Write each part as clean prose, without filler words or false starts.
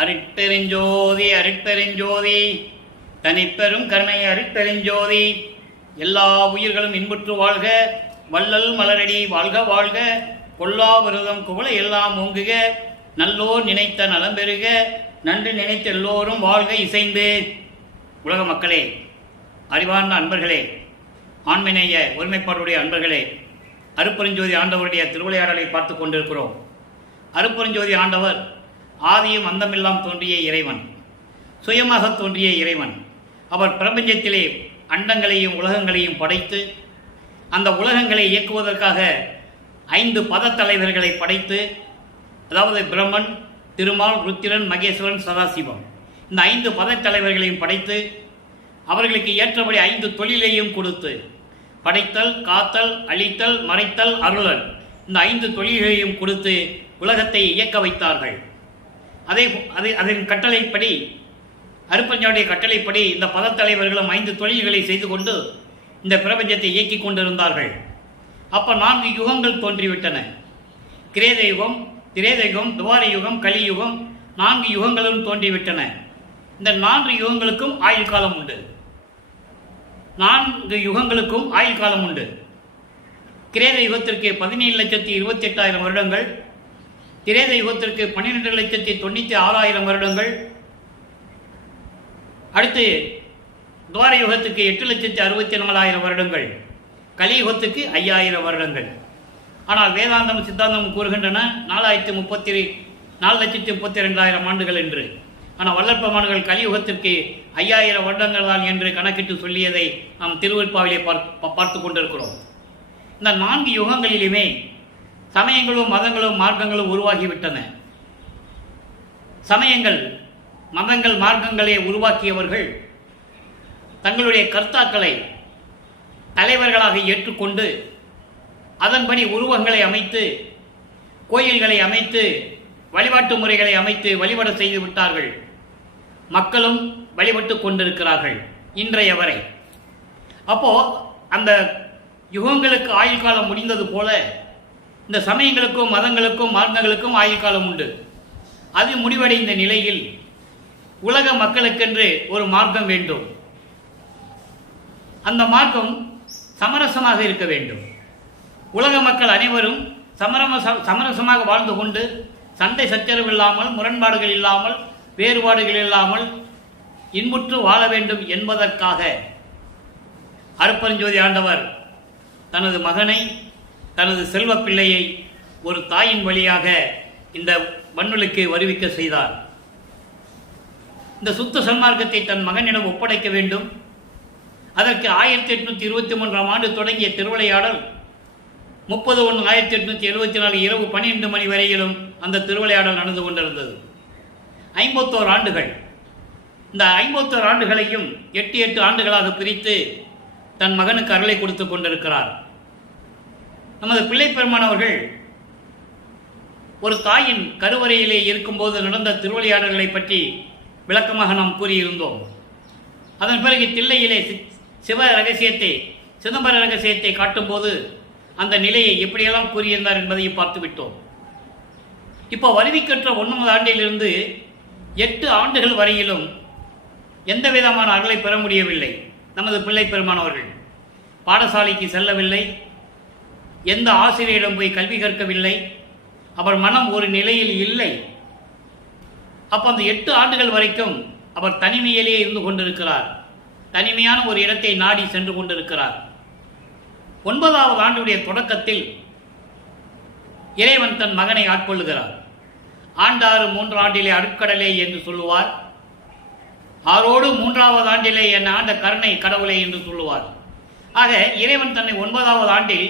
அருட்பெருஞ்சோதி அருட்பெருஞ்சோதி தனிப்பெரும் கருணை அருட்பெருஞ்சோதி. எல்லா உயிர்களும் இன்புற்று வாழ்க, வள்ளல் மலரடி வாழ்க வாழ்க, கொல்லா விரதம் குவள எல்லாம் ஓங்குக, நல்லோர் நினைத்த நலம் பெறுக, நன்று நினைத்த எல்லோரும் வாழ்க இசைந்து. உலக மக்களே, அறிவார்ந்த அன்பர்களே, ஆண்மைநேய ஒருமைப்பாடுடைய அன்பர்களே, அருட்பெருஞ்சோதி ஆண்டவருடைய திருவிளையாடலை பார்த்து கொண்டிருக்கிறோம். அருட்பெருஞ்சோதி ஆண்டவர் ஆதியும் அந்தமெல்லாம் தோன்றிய இறைவன், சுயமாக தோன்றிய இறைவன். அவர் பிரபஞ்சத்திலே அண்டங்களையும் உலகங்களையும் படைத்து அந்த உலகங்களை இயக்குவதற்காக 5 பதத்தலைவர்களை படைத்து, அதாவது பிரம்மன், திருமால், ருத்திரன், மகேஸ்வரன், சதாசிவம், இந்த 5 பதத்தலைவர்களையும் படைத்து அவர்களுக்கு ஏற்றபடி 5 தொழிலையும் கொடுத்து, படைத்தல், காத்தல், அழித்தல், மறைத்தல், அருளல், இந்த 5 தொழில்களையும் கொடுத்து உலகத்தை இயக்க வைத்தார்கள். அதன் கட்டளைப்படி, அருட்பெருஞ்சோதியுடைய கட்டளைப்படி இந்த பதத்தலைவர்களும் 5 தொழில்களை செய்து கொண்டு இந்த பிரபஞ்சத்தை இயக்கி கொண்டிருந்தார்கள். அப்போ 4 யுகங்கள் தோன்றிவிட்டன. கிரேத யுகம், திரேத யுகம், துவார யுகம், கலியுகம், 4 யுகங்களும் தோன்றிவிட்டன. இந்த 4 யுகங்களுக்கும் ஆயுள் காலம் உண்டு. 4 யுகங்களுக்கும் ஆயுள் காலம் உண்டு. கிரேத யுகத்திற்கு 17,28,000 வருடங்கள், திரேத யுகத்திற்கு 12,96,000 வருடங்கள், அடுத்து துவார யுகத்துக்கு 8,64,000 வருடங்கள், கலியுகத்துக்கு 5,000 வருடங்கள். ஆனால் வேதாந்தம் சித்தாந்தம் கூறுகின்றன 4,32,000 ஆண்டுகள் என்று. ஆனால் வல்லற்பமான்கள் கலியுகத்திற்கு 5,000 வருடங்கள் தான் என்று கணக்கிட்டு சொல்லியதை நாம் திருவெற்பாவிலே பார்த்து கொண்டிருக்கிறோம். இந்த 4 யுகங்களிலுமே சமயங்களும் மதங்களும் மார்க்கங்களும் உருவாகிவிட்டன. சமயங்கள், மதங்கள், மார்க்கங்களை உருவாக்கியவர்கள் தங்களுடைய கர்த்தாக்களை தலைவர்களாக ஏற்றுக்கொண்டு அதன்படி உருவங்களை அமைத்து, கோயில்களை அமைத்து, வழிபாட்டு முறைகளை அமைத்து வழிபட செய்து விட்டார்கள். மக்களும் வழிபட்டு கொண்டிருக்கிறார்கள் இன்றைய வரை. அப்போ அந்த யுகங்களுக்கு ஆயுள் காலம் முடிந்தது போல இந்த சமயங்களுக்கும் மதங்களுக்கும் மார்க்கங்களுக்கும் ஆயுள் காலம் உண்டு. அது முடிவடைந்த நிலையில் உலக மக்களுக்கென்று ஒரு மார்க்கம் வேண்டும். அந்த மார்க்கம் சமரசமாக இருக்க வேண்டும். உலக மக்கள் அனைவரும் சமரசமாக வாழ்ந்து கொண்டு சண்டை சச்சரவு இல்லாமல், முரண்பாடுகள் இல்லாமல், வேறுபாடுகள் இல்லாமல் இன்புற்று வாழ வேண்டும் என்பதற்காக அருட்பெருஞ்சோதி ஆண்டவர் தனது மகனை, தனது செல்வ பிள்ளையை ஒரு தாயின் வழியாக இந்த மண்ணுக்கு வருவிக்க செய்தார். இந்த சுத்த சன்மார்க்கத்தை தன் மகனிடம் ஒப்படைக்க வேண்டும். அதற்கு 1823ஆம் ஆண்டு தொடங்கிய திருவிளையாடல் 30/1/1874 இரவு 12 மணி வரையிலும் அந்த திருவிளையாடல் நடந்து கொண்டிருந்தது. 51 ஆண்டுகள். இந்த 51 ஆண்டுகளையும் 8 ஆண்டுகளாக பிரித்து தன் மகனுக்கு அருளை கொடுத்து கொண்டிருக்கிறார். நமது பிள்ளை பெருமானவர்கள் ஒரு தாயின் கருவறையிலே இருக்கும்போது நடந்த திருவிளையாடல்களை பற்றி விளக்கமாக நாம் கூறியிருந்தோம். அதன் பிறகு தில்லையிலே சிவ ரகசியத்தை, சிதம்பர ரகசியத்தை காட்டும்போது அந்த நிலையை எப்படியெல்லாம் கூறியிருந்தார் என்பதையும் பார்த்துவிட்டோம். இப்போ வருவிக்கற்ற 9வது ஆண்டிலிருந்து 8 ஆண்டுகள் வரையிலும் எந்த விதமான அருளை பெற முடியவில்லை. நமது பிள்ளை பெருமானவர்கள் பாடசாலைக்கு செல்லவில்லை, எந்த ஆசிரியரிடம் போய் கல்வி கற்கவில்லை, அவர் மனம் ஒரு நிலையில் இல்லை. அப்போ அந்த 8 ஆண்டுகள் வரைக்கும் அவர் தனிமையிலே இருந்து கொண்டிருக்கிறார். தனிமையான ஒரு இடத்தை நாடி சென்று கொண்டிருக்கிறார். 9வது ஆண்டுடைய தொடக்கத்தில் இறைவன் தன் மகனை ஆட்கொள்ளுகிறார். ஆண்டாறு 3 ஆண்டிலே அருட்கடலே என்று சொல்லுவார். ஆரோடு 3வது ஆண்டிலே என் ஆண்ட கருணை கடவுளே என்று சொல்லுவார். ஆக இறைவன் தன்னை 9வது ஆண்டில்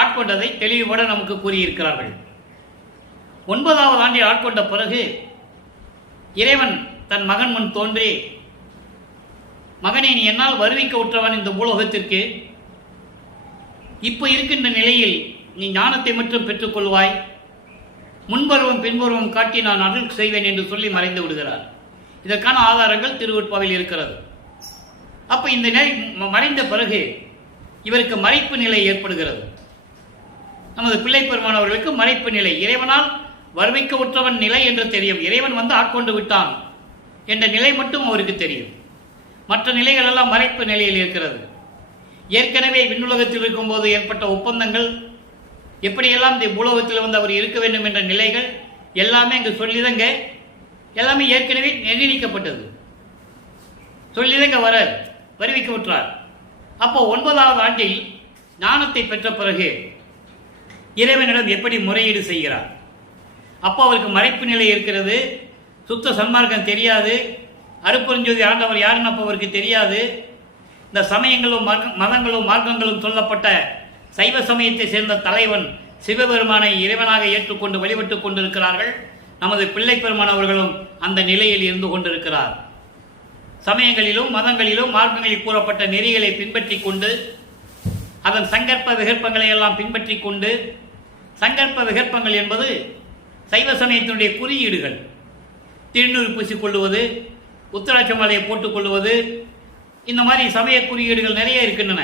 ஆட்கொண்டதை தெளிவுபட நமக்கு கூறியிருக்கிறார்கள். 9வது ஆண்டில் ஆட்கொண்ட பிறகு இறைவன் தன் மகன் முன் தோன்றி, மகனை நீ என்னால் வருவிக்க உற்றவன் இந்த பூலோகத்திற்கு. இப்போ இருக்கின்ற நிலையில் நீ ஞானத்தை மட்டும் பெற்றுக்கொள்வாய், முன்பருவம் பின்பருவம் காட்டி நான் அருள் செய்வேன் என்று சொல்லி மறைந்து விடுகிறார். இதற்கான ஆதாரங்கள் திருவெற்பாவில் இருக்கிறது. அப்போ இந்த நிலை மறைந்த பிறகு இவருக்கு மறைப்பு நிலை ஏற்படுகிறது. நமது பிள்ளை பெருமானவர்களுக்கு மறைப்பு நிலை, இறைவனால் வருவிக்க உற்றவன் நிலை என்று தெரியும். இறைவன் வந்து ஆட்கொண்டு விட்டான் என்ற நிலை மட்டும் அவருக்கு தெரியும். மற்ற நிலைகள் எல்லாம் மறைப்பு நிலையில் இருக்கிறது. ஏற்கனவே விண்ணுலகத்தில் இருக்கும்போது ஏற்பட்ட ஒப்பந்தங்கள், எப்படியெல்லாம் இந்த பூலோகத்தில் வந்து அவர் இருக்க வேண்டும் என்ற நிலைகள் எல்லாமே இங்கு சொல்லிதங்க, எல்லாமே ஏற்கனவே நிர்ணயிக்கப்பட்டது. சொல்லிதங்க வருவிக்க விட்டார். அப்போ 9வது ஆண்டில் ஞானத்தை பெற்ற பிறகு இறைவனிடம் எப்படி முறையீடு செய்கிறார்? அப்போ அவருக்கு மறைப்பு நிலை இருக்கிறது. சுத்த சன்மார்க்கம் தெரியாது. அருப்பெருஞ்சோதி ஆண்டவர் யாருன்னு அப்போ அவருக்கு தெரியாது. இந்த சமயங்களும் மதங்களும் மார்க்கங்களும் சொல்லப்பட்ட சைவ சமயத்தை சேர்ந்த தலைவன் சிவபெருமானை இறைவனாக ஏற்றுக்கொண்டு வழிபட்டுக் கொண்டிருக்கிறார்கள். நமது பிள்ளை பெருமான் அவர்களும் அந்த நிலையில் இருந்து கொண்டிருக்கிறார். சமயங்களிலும் மதங்களிலும் மார்க்கங்களில் கூறப்பட்ட நெறிகளை பின்பற்றி கொண்டு, அதன் சங்கற்ப விகற்பங்களை எல்லாம் பின்பற்றி கொண்டு, சங்கற்ப விகற்பங்கள் என்பது சைவ சமயத்தினுடைய குறியீடுகள். திருநூறு பூசிக்கொள்ளுவது, உத்தராட்ச மாலையை போட்டுக்கொள்வது, இந்த மாதிரி சமய குறியீடுகள் நிறைய இருக்கின்றன.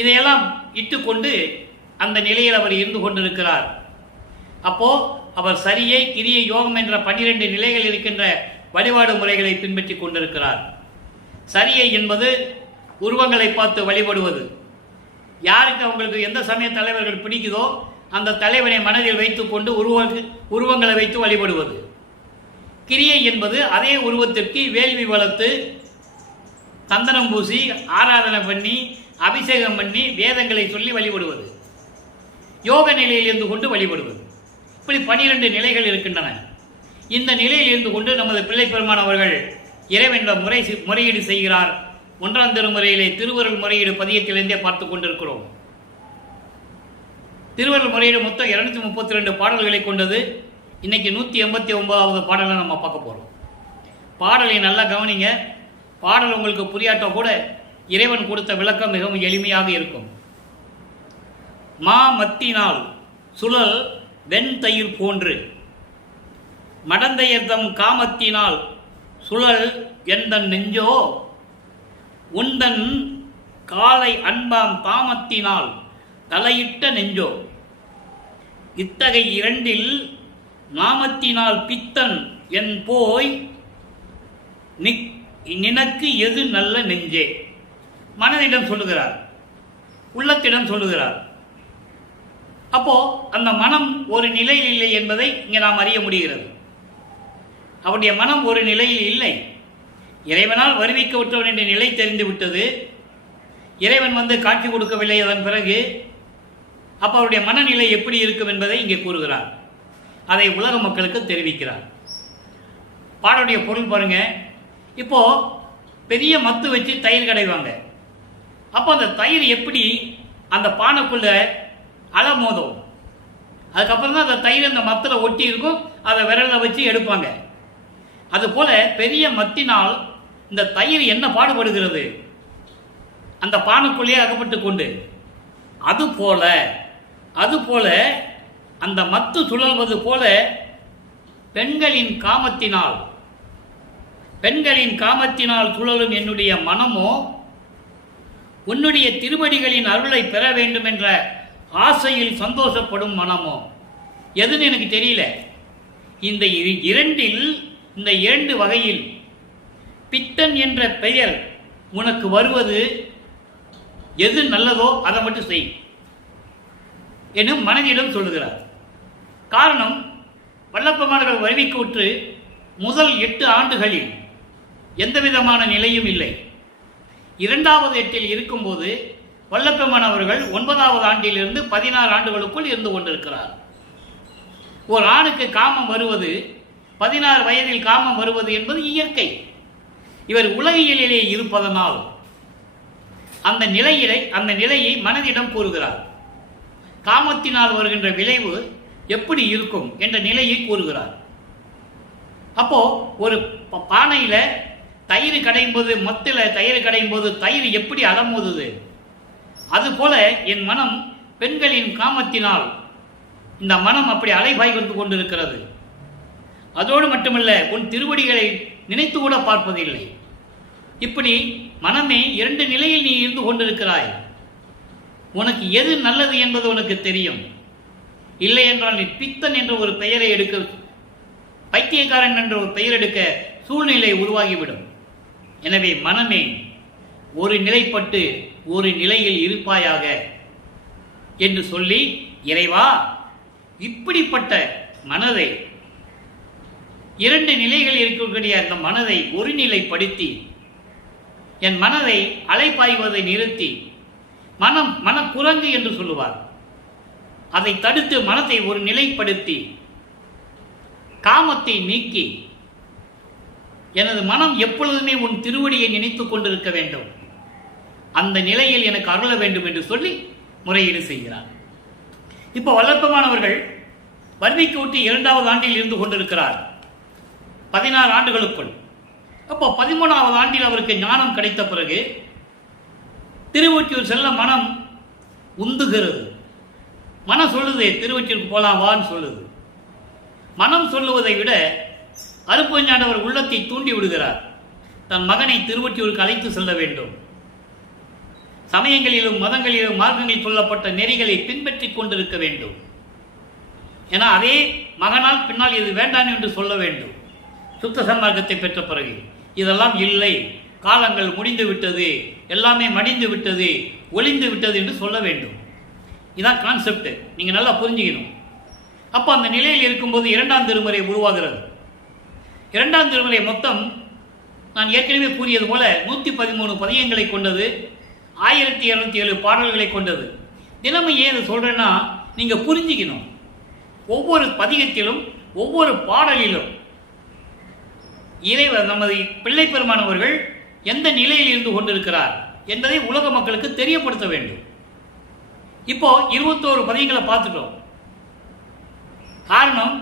இதையெல்லாம் இட்டுக்கொண்டு அந்த நிலையில் அவர் இருந்து கொண்டிருக்கிறார். அப்போ அவர் சரியை, கிரியை, யோகம் என்ற 12 நிலைகள் இருக்கின்ற வழிபாடு முறைகளை பின்பற்றி கொண்டிருக்கிறார். சரியை என்பது உருவங்களை பார்த்து வழிபடுவது. யாருக்கு அவங்களுக்கு எந்த சமய தலைவர்கள் பிடிக்குதோ அந்த தலைவனை மனதில் வைத்துக்கொண்டு உருவங்களை வைத்து வழிபடுவது. கிரியை என்பது அதே உருவத்திற்கு வேள்வி வளர்த்து, சந்தனம் பூசி, ஆராதனை பண்ணி, அபிஷேகம் பண்ணி, வேதங்களை சொல்லி வழிபடுவது. யோக நிலையில் இருந்து கொண்டு வழிபடுவது. இப்படி 12 நிலைகள் இருக்கின்றன. இந்த நிலையில் இருந்து கொண்டு நமது பிள்ளை பெருமான் அவர்கள் இறைவனிடம் முறையீடு செய்கிறார். 1ஆம் திருமுறையிலே திருவருள் முறையீடு பதியத்திலிருந்தே பார்த்து கொண்டிருக்கிறோம். திருவருள் முறையீடு மொத்தம் 232 பாடல்களை கொண்டது. இன்னைக்கு 189வது பாடலை நம்ம பார்க்க போறோம். பாடலை நல்லா கவனிங்க. பாடல் உங்களுக்கு புரியாட்ட கூட இறைவன் கொடுத்த விளக்கம் மிகவும் எளிமையாக இருக்கும். மத்தினால் சுழல் வெண்தயிர் போன்று, மடந்தையர்தம் காமத்தினால் சுழல் எந்தன் நெஞ்சோ, உந்தன் காலை அன்பாம் தாமத்தினால் தலையிட்ட நெஞ்சோ, இத்தகை இரண்டில் நாமத்தினால் பித்தன் என் போய் நினக்கு எது நல்ல நெஞ்சே. மனதிடம் சொல்லுகிறார், உள்ளத்திடம் சொல்லுகிறார். அப்போ அந்த மனம் ஒரு நிலையில் இல்லை என்பதை இங்கே நாம் அறிய முடிகிறது. அவருடைய மனம் ஒரு நிலையில் இல்லை. இறைவனால் வருவிக்க விட்டவன் என்ற நிலை தெரிந்து விட்டது. இறைவன் வந்து காட்சி கொடுக்கவில்லை. அதன் பிறகு அப்போ அவருடைய மனநிலை எப்படி இருக்கும் என்பதை இங்கே கூறுகிறார். அதை உலக மக்களுக்கு தெரிவிக்கிறார். பாடலுடைய பொருள் பாருங்க. இப்போ பெரிய மத்து வச்சு தயிர் கடைவாங்க. அப்போ அந்த தயிர் எப்படி அந்த பானைக்குள்ள அலமோதும். அதுக்கப்புறம் தான் அந்த தயிர் அந்த மத்தில் ஒட்டி இருக்கும். அதை விரலில் வச்சு எடுப்பாங்க. அதுபோல பெரிய மத்தினால் இந்த தயிர் என்ன பாடுபடுகிறது, அந்த பானைக்குள்ளேயே அகப்பட்டு கொண்டு. அதுபோல அந்த மத்து சுழல்வது போல பெண்களின் காமத்தினால் சுழலும் என்னுடைய மனமோ, உன்னுடைய திருவடிகளின் அருளை பெற வேண்டும் என்ற ஆசையில் சந்தோஷப்படும் மனமோ. எதுன்னு எனக்கு தெரியல. இந்த இரண்டில், இந்த 2 வகையில் பித்தன் என்ற பெயர் உனக்கு வருவது எது நல்லதோ அதை மட்டும் செய் எனும் மனதிடம் சொல்லுகிறார். காரணம், வல்லப்பெருமான்கள் வருவிக்கூற்று முதல் 8 ஆண்டுகளில் எந்த விதமான நிலையும் இல்லை. 2வது 8 இருக்கும்போது வல்லப்பெருமான் அவர்கள் 9வது ஆண்டிலிருந்து 16 ஆண்டுகளுக்குள் இருந்து கொண்டிருக்கிறார். ஒரு ஆணுக்கு காமம் வருவது, 16 வயதில் காமம் வருவது என்பது இயற்கை. இவர் உலகியலிலே இருப்பதனால் அந்த நிலையை மனதிடம் கூறுகிறார். காமத்தினால் வருகின்ற விளைவு எப்படி இருக்கும் என்ற நிலையை கூறுகிறார். அப்போ ஒரு பானையில தயிர் கடையும் போது, மொத்தில தயிர் கடையும் போது தயிர் எப்படி அலமோதுது, அதுபோல என் மனம் பெண்களின் காமத்தினால் இந்த மனம் அப்படி அலைபாய்ந்து கொண்டிருக்கிறது. அதோடு மட்டுமல்ல, உன் திருவடிகளை நினைத்து கூட பார்ப்பதில்லை. இப்படி மனமே 2 நிலையில் நீ இருந்து கொண்டிருக்கிறாய். உனக்கு எது நல்லது என்பது உனக்கு தெரியும். இல்லை என்றால் நீ பித்தன் என்ற ஒரு பெயரை எடுக்க, பைத்தியக்காரன் என்ற ஒரு பெயர் எடுக்க சூழ்நிலை உருவாகிவிடும். எனவே மனமே ஒரு நிலைப்பட்டு ஒரு நிலையில் இருப்பாயாக என்று சொல்லி, இறைவா இப்படிப்பட்ட மனதை, இரண்டு நிலைகள் இருக்கக்கூடிய அந்த மனதை ஒருநிலைப்படுத்தி, என் மனதை அலைப்பாய்வதை நிறுத்தி, மனக்குரங்கு என்று சொல்லுவார், அதை தடுத்து மனத்தை ஒரு நிலைப்படுத்தி காமத்தை நீக்கி, எனது மனம் எப்பொழுதுமே உன் திருவடியை நினைத்துக் கொண்டிருக்க வேண்டும், அந்த நிலையில் எனக்கு அருள வேண்டும் என்று சொல்லி முறையீடு செய்கிறார். இப்போ வல்லற்பமானவர்கள் வறுமைக்கு விட்டு 2வது ஆண்டில் இருந்து கொண்டிருக்கிறார், 16 ஆண்டுகளுக்குள். அப்போ 13வது ஆண்டில் அவருக்கு ஞானம் கிடைத்த பிறகு திருவொற்றியூர் செல்ல மனம் உந்துகிறது. மனம் சொல்லுது, திருவொற்றியூருக்கு போலாம் வான்னு சொல்லுது. மனம் சொல்லுவதை விட அருப்பஞ்சாண்டவர் உள்ளத்தை தூண்டி விடுகிறார். தன் மகனை திருவொற்றியூருக்கு அழைத்து செல்ல வேண்டும், சமயங்களிலும் மதங்களிலும் மார்க்கங்களில் சொல்லப்பட்ட நெறிகளை பின்பற்றி கொண்டிருக்க வேண்டும். ஏன்னா அதே மகனால் பின்னால் இது வேண்டாம் என்று சொல்ல வேண்டும். சுத்த சன்மார்க்கத்தை பெற்ற பிறகு இதெல்லாம் இல்லை, காலங்கள் முடிந்து விட்டது, எல்லாமே மடிந்து விட்டது, ஒளிந்து விட்டது என்று சொல்ல வேண்டும். இதான் கான்செப்ட், நீங்கள் நல்லா புரிஞ்சுக்கணும். அப்போ அந்த நிலையில் இருக்கும்போது 2ஆம் திருமுறை உருவாகிறது. 2ஆம் திருமுறை மொத்தம் நான் ஏற்கனவே கூறியது போல 113 பதியங்களை கொண்டது, 1207 பாடல்களை கொண்டது. தினமும் ஏன் இதை சொல்றேன்னா, நீங்க புரிஞ்சுக்கணும். ஒவ்வொரு பதிகத்திலும் ஒவ்வொரு பாடலிலும் இறைவர் நமது பிள்ளை பெருமானவர்கள் எந்த நிலையில் இருந்து கொண்டிருக்கிறார் என்பதை உலக மக்களுக்கு தெரியப்படுத்த வேண்டும். இப்போ 21 பதியங்களை பார்த்துட்டோம். காரணம்,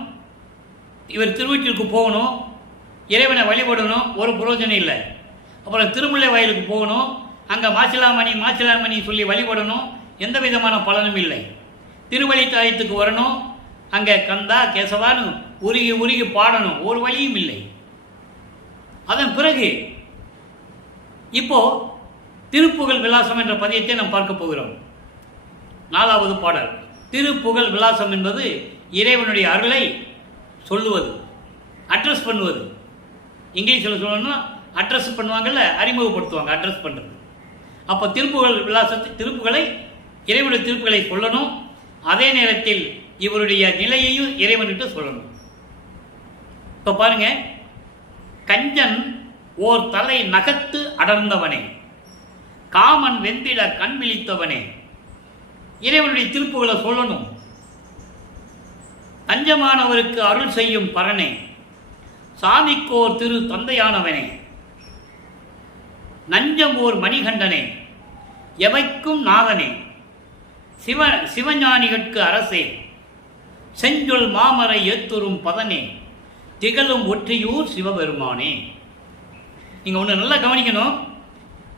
இவர் திருவொற்றியூருக்கு போகணும், இறைவனை வழிபடணும், ஒரு பிரயோஜனம் இல்லை. அப்புறம் திருமுல்லை வயலுக்கு போகணும், அங்கே மாசிலாமணி சொல்லி வழிபடணும், எந்த விதமான பலனும் இல்லை. திருவழித்தாயத்துக்கு வரணும், அங்கே கந்தா கேசவான்னு உருகி உருகி பாடணும், ஒரு வழியும் இல்லை. அதன் பிறகு இப்போ திருப்புகழ் விலாசம் என்ற பதியத்தை நாம் பார்க்க போகிறோம். 4வது பாடல். திருப்புகழ் விலாசம் என்பது இறைவனுடைய அருளை சொல்லுவது, அட்ரஸ் பண்ணுவது. இங்கிலீஷில் சொல்லணும்னா அட்ரஸ் பண்ணுவாங்கல்ல, அறிமுகப்படுத்துவாங்க, அட்ரஸ் பண்ணுறது. அப்போ திருப்புகழ் விலாசத்தை, திருப்புகளை, இறைவனுடைய திருப்புகளை சொல்லணும், அதே நேரத்தில் இவருடைய நிலையையும் இறைவன்கிட்ட சொல்லணும். இப்போ பாருங்க, கஞ்சன் ஓர் தலை நகத்து அடர்ந்தவனே, காமன் வெந்திட கண் விழித்தவனே, இறைவனுடைய திருப்புகளை சொல்லணும். தஞ்சமானவருக்கு அருள் செய்யும் பரனே, சாமிக்கோர் திரு தந்தையானவனே, நஞ்சம் ஓர் மணிகண்டனே, எவைக்கும் நாதனே, சிவஞானிகட்கு அரசே, செஞ்சொல் மாமரை ஏத்துரும் பதனே, திகழும் ஒற்றியூர் சிவபெருமானே. நீங்கள் ஒன்று நல்லா கவனிக்கணும்.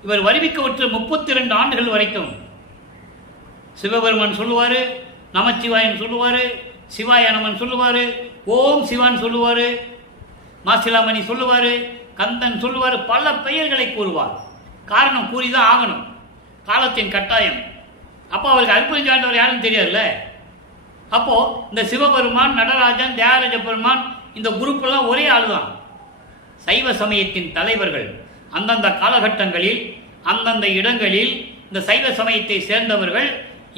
இவர் வருவிக்கப்பட்ட 32 ஆண்டுகள் வரைக்கும் சிவபெருமான் சொல்லுவார், நமச்சிவாயன் சொல்லுவார், சிவாய நமன் சொல்லுவார், ஓம் சிவான் சொல்லுவார், மாசிலாமணி சொல்லுவார், கந்தன் சொல்லுவார், பல பெயர்களை கூறுவார். காரணம் கூறிதான் ஆகணும், காலத்தின் கட்டாயம். அப்போ அவருக்கு அருப்பஞ்சாண்டவர் யாருன்னு தெரியாதுல்ல. அப்போ இந்த சிவபெருமான், நடராஜன், தியாகராஜ பெருமான், இந்த குரூப்பெல்லாம் ஒரே ஆள் தான். சைவ சமயத்தின் தலைவர்கள் அந்தந்த காலகட்டங்களில் அந்தந்த இடங்களில் இந்த சைவ சமயத்தை சேர்ந்தவர்கள்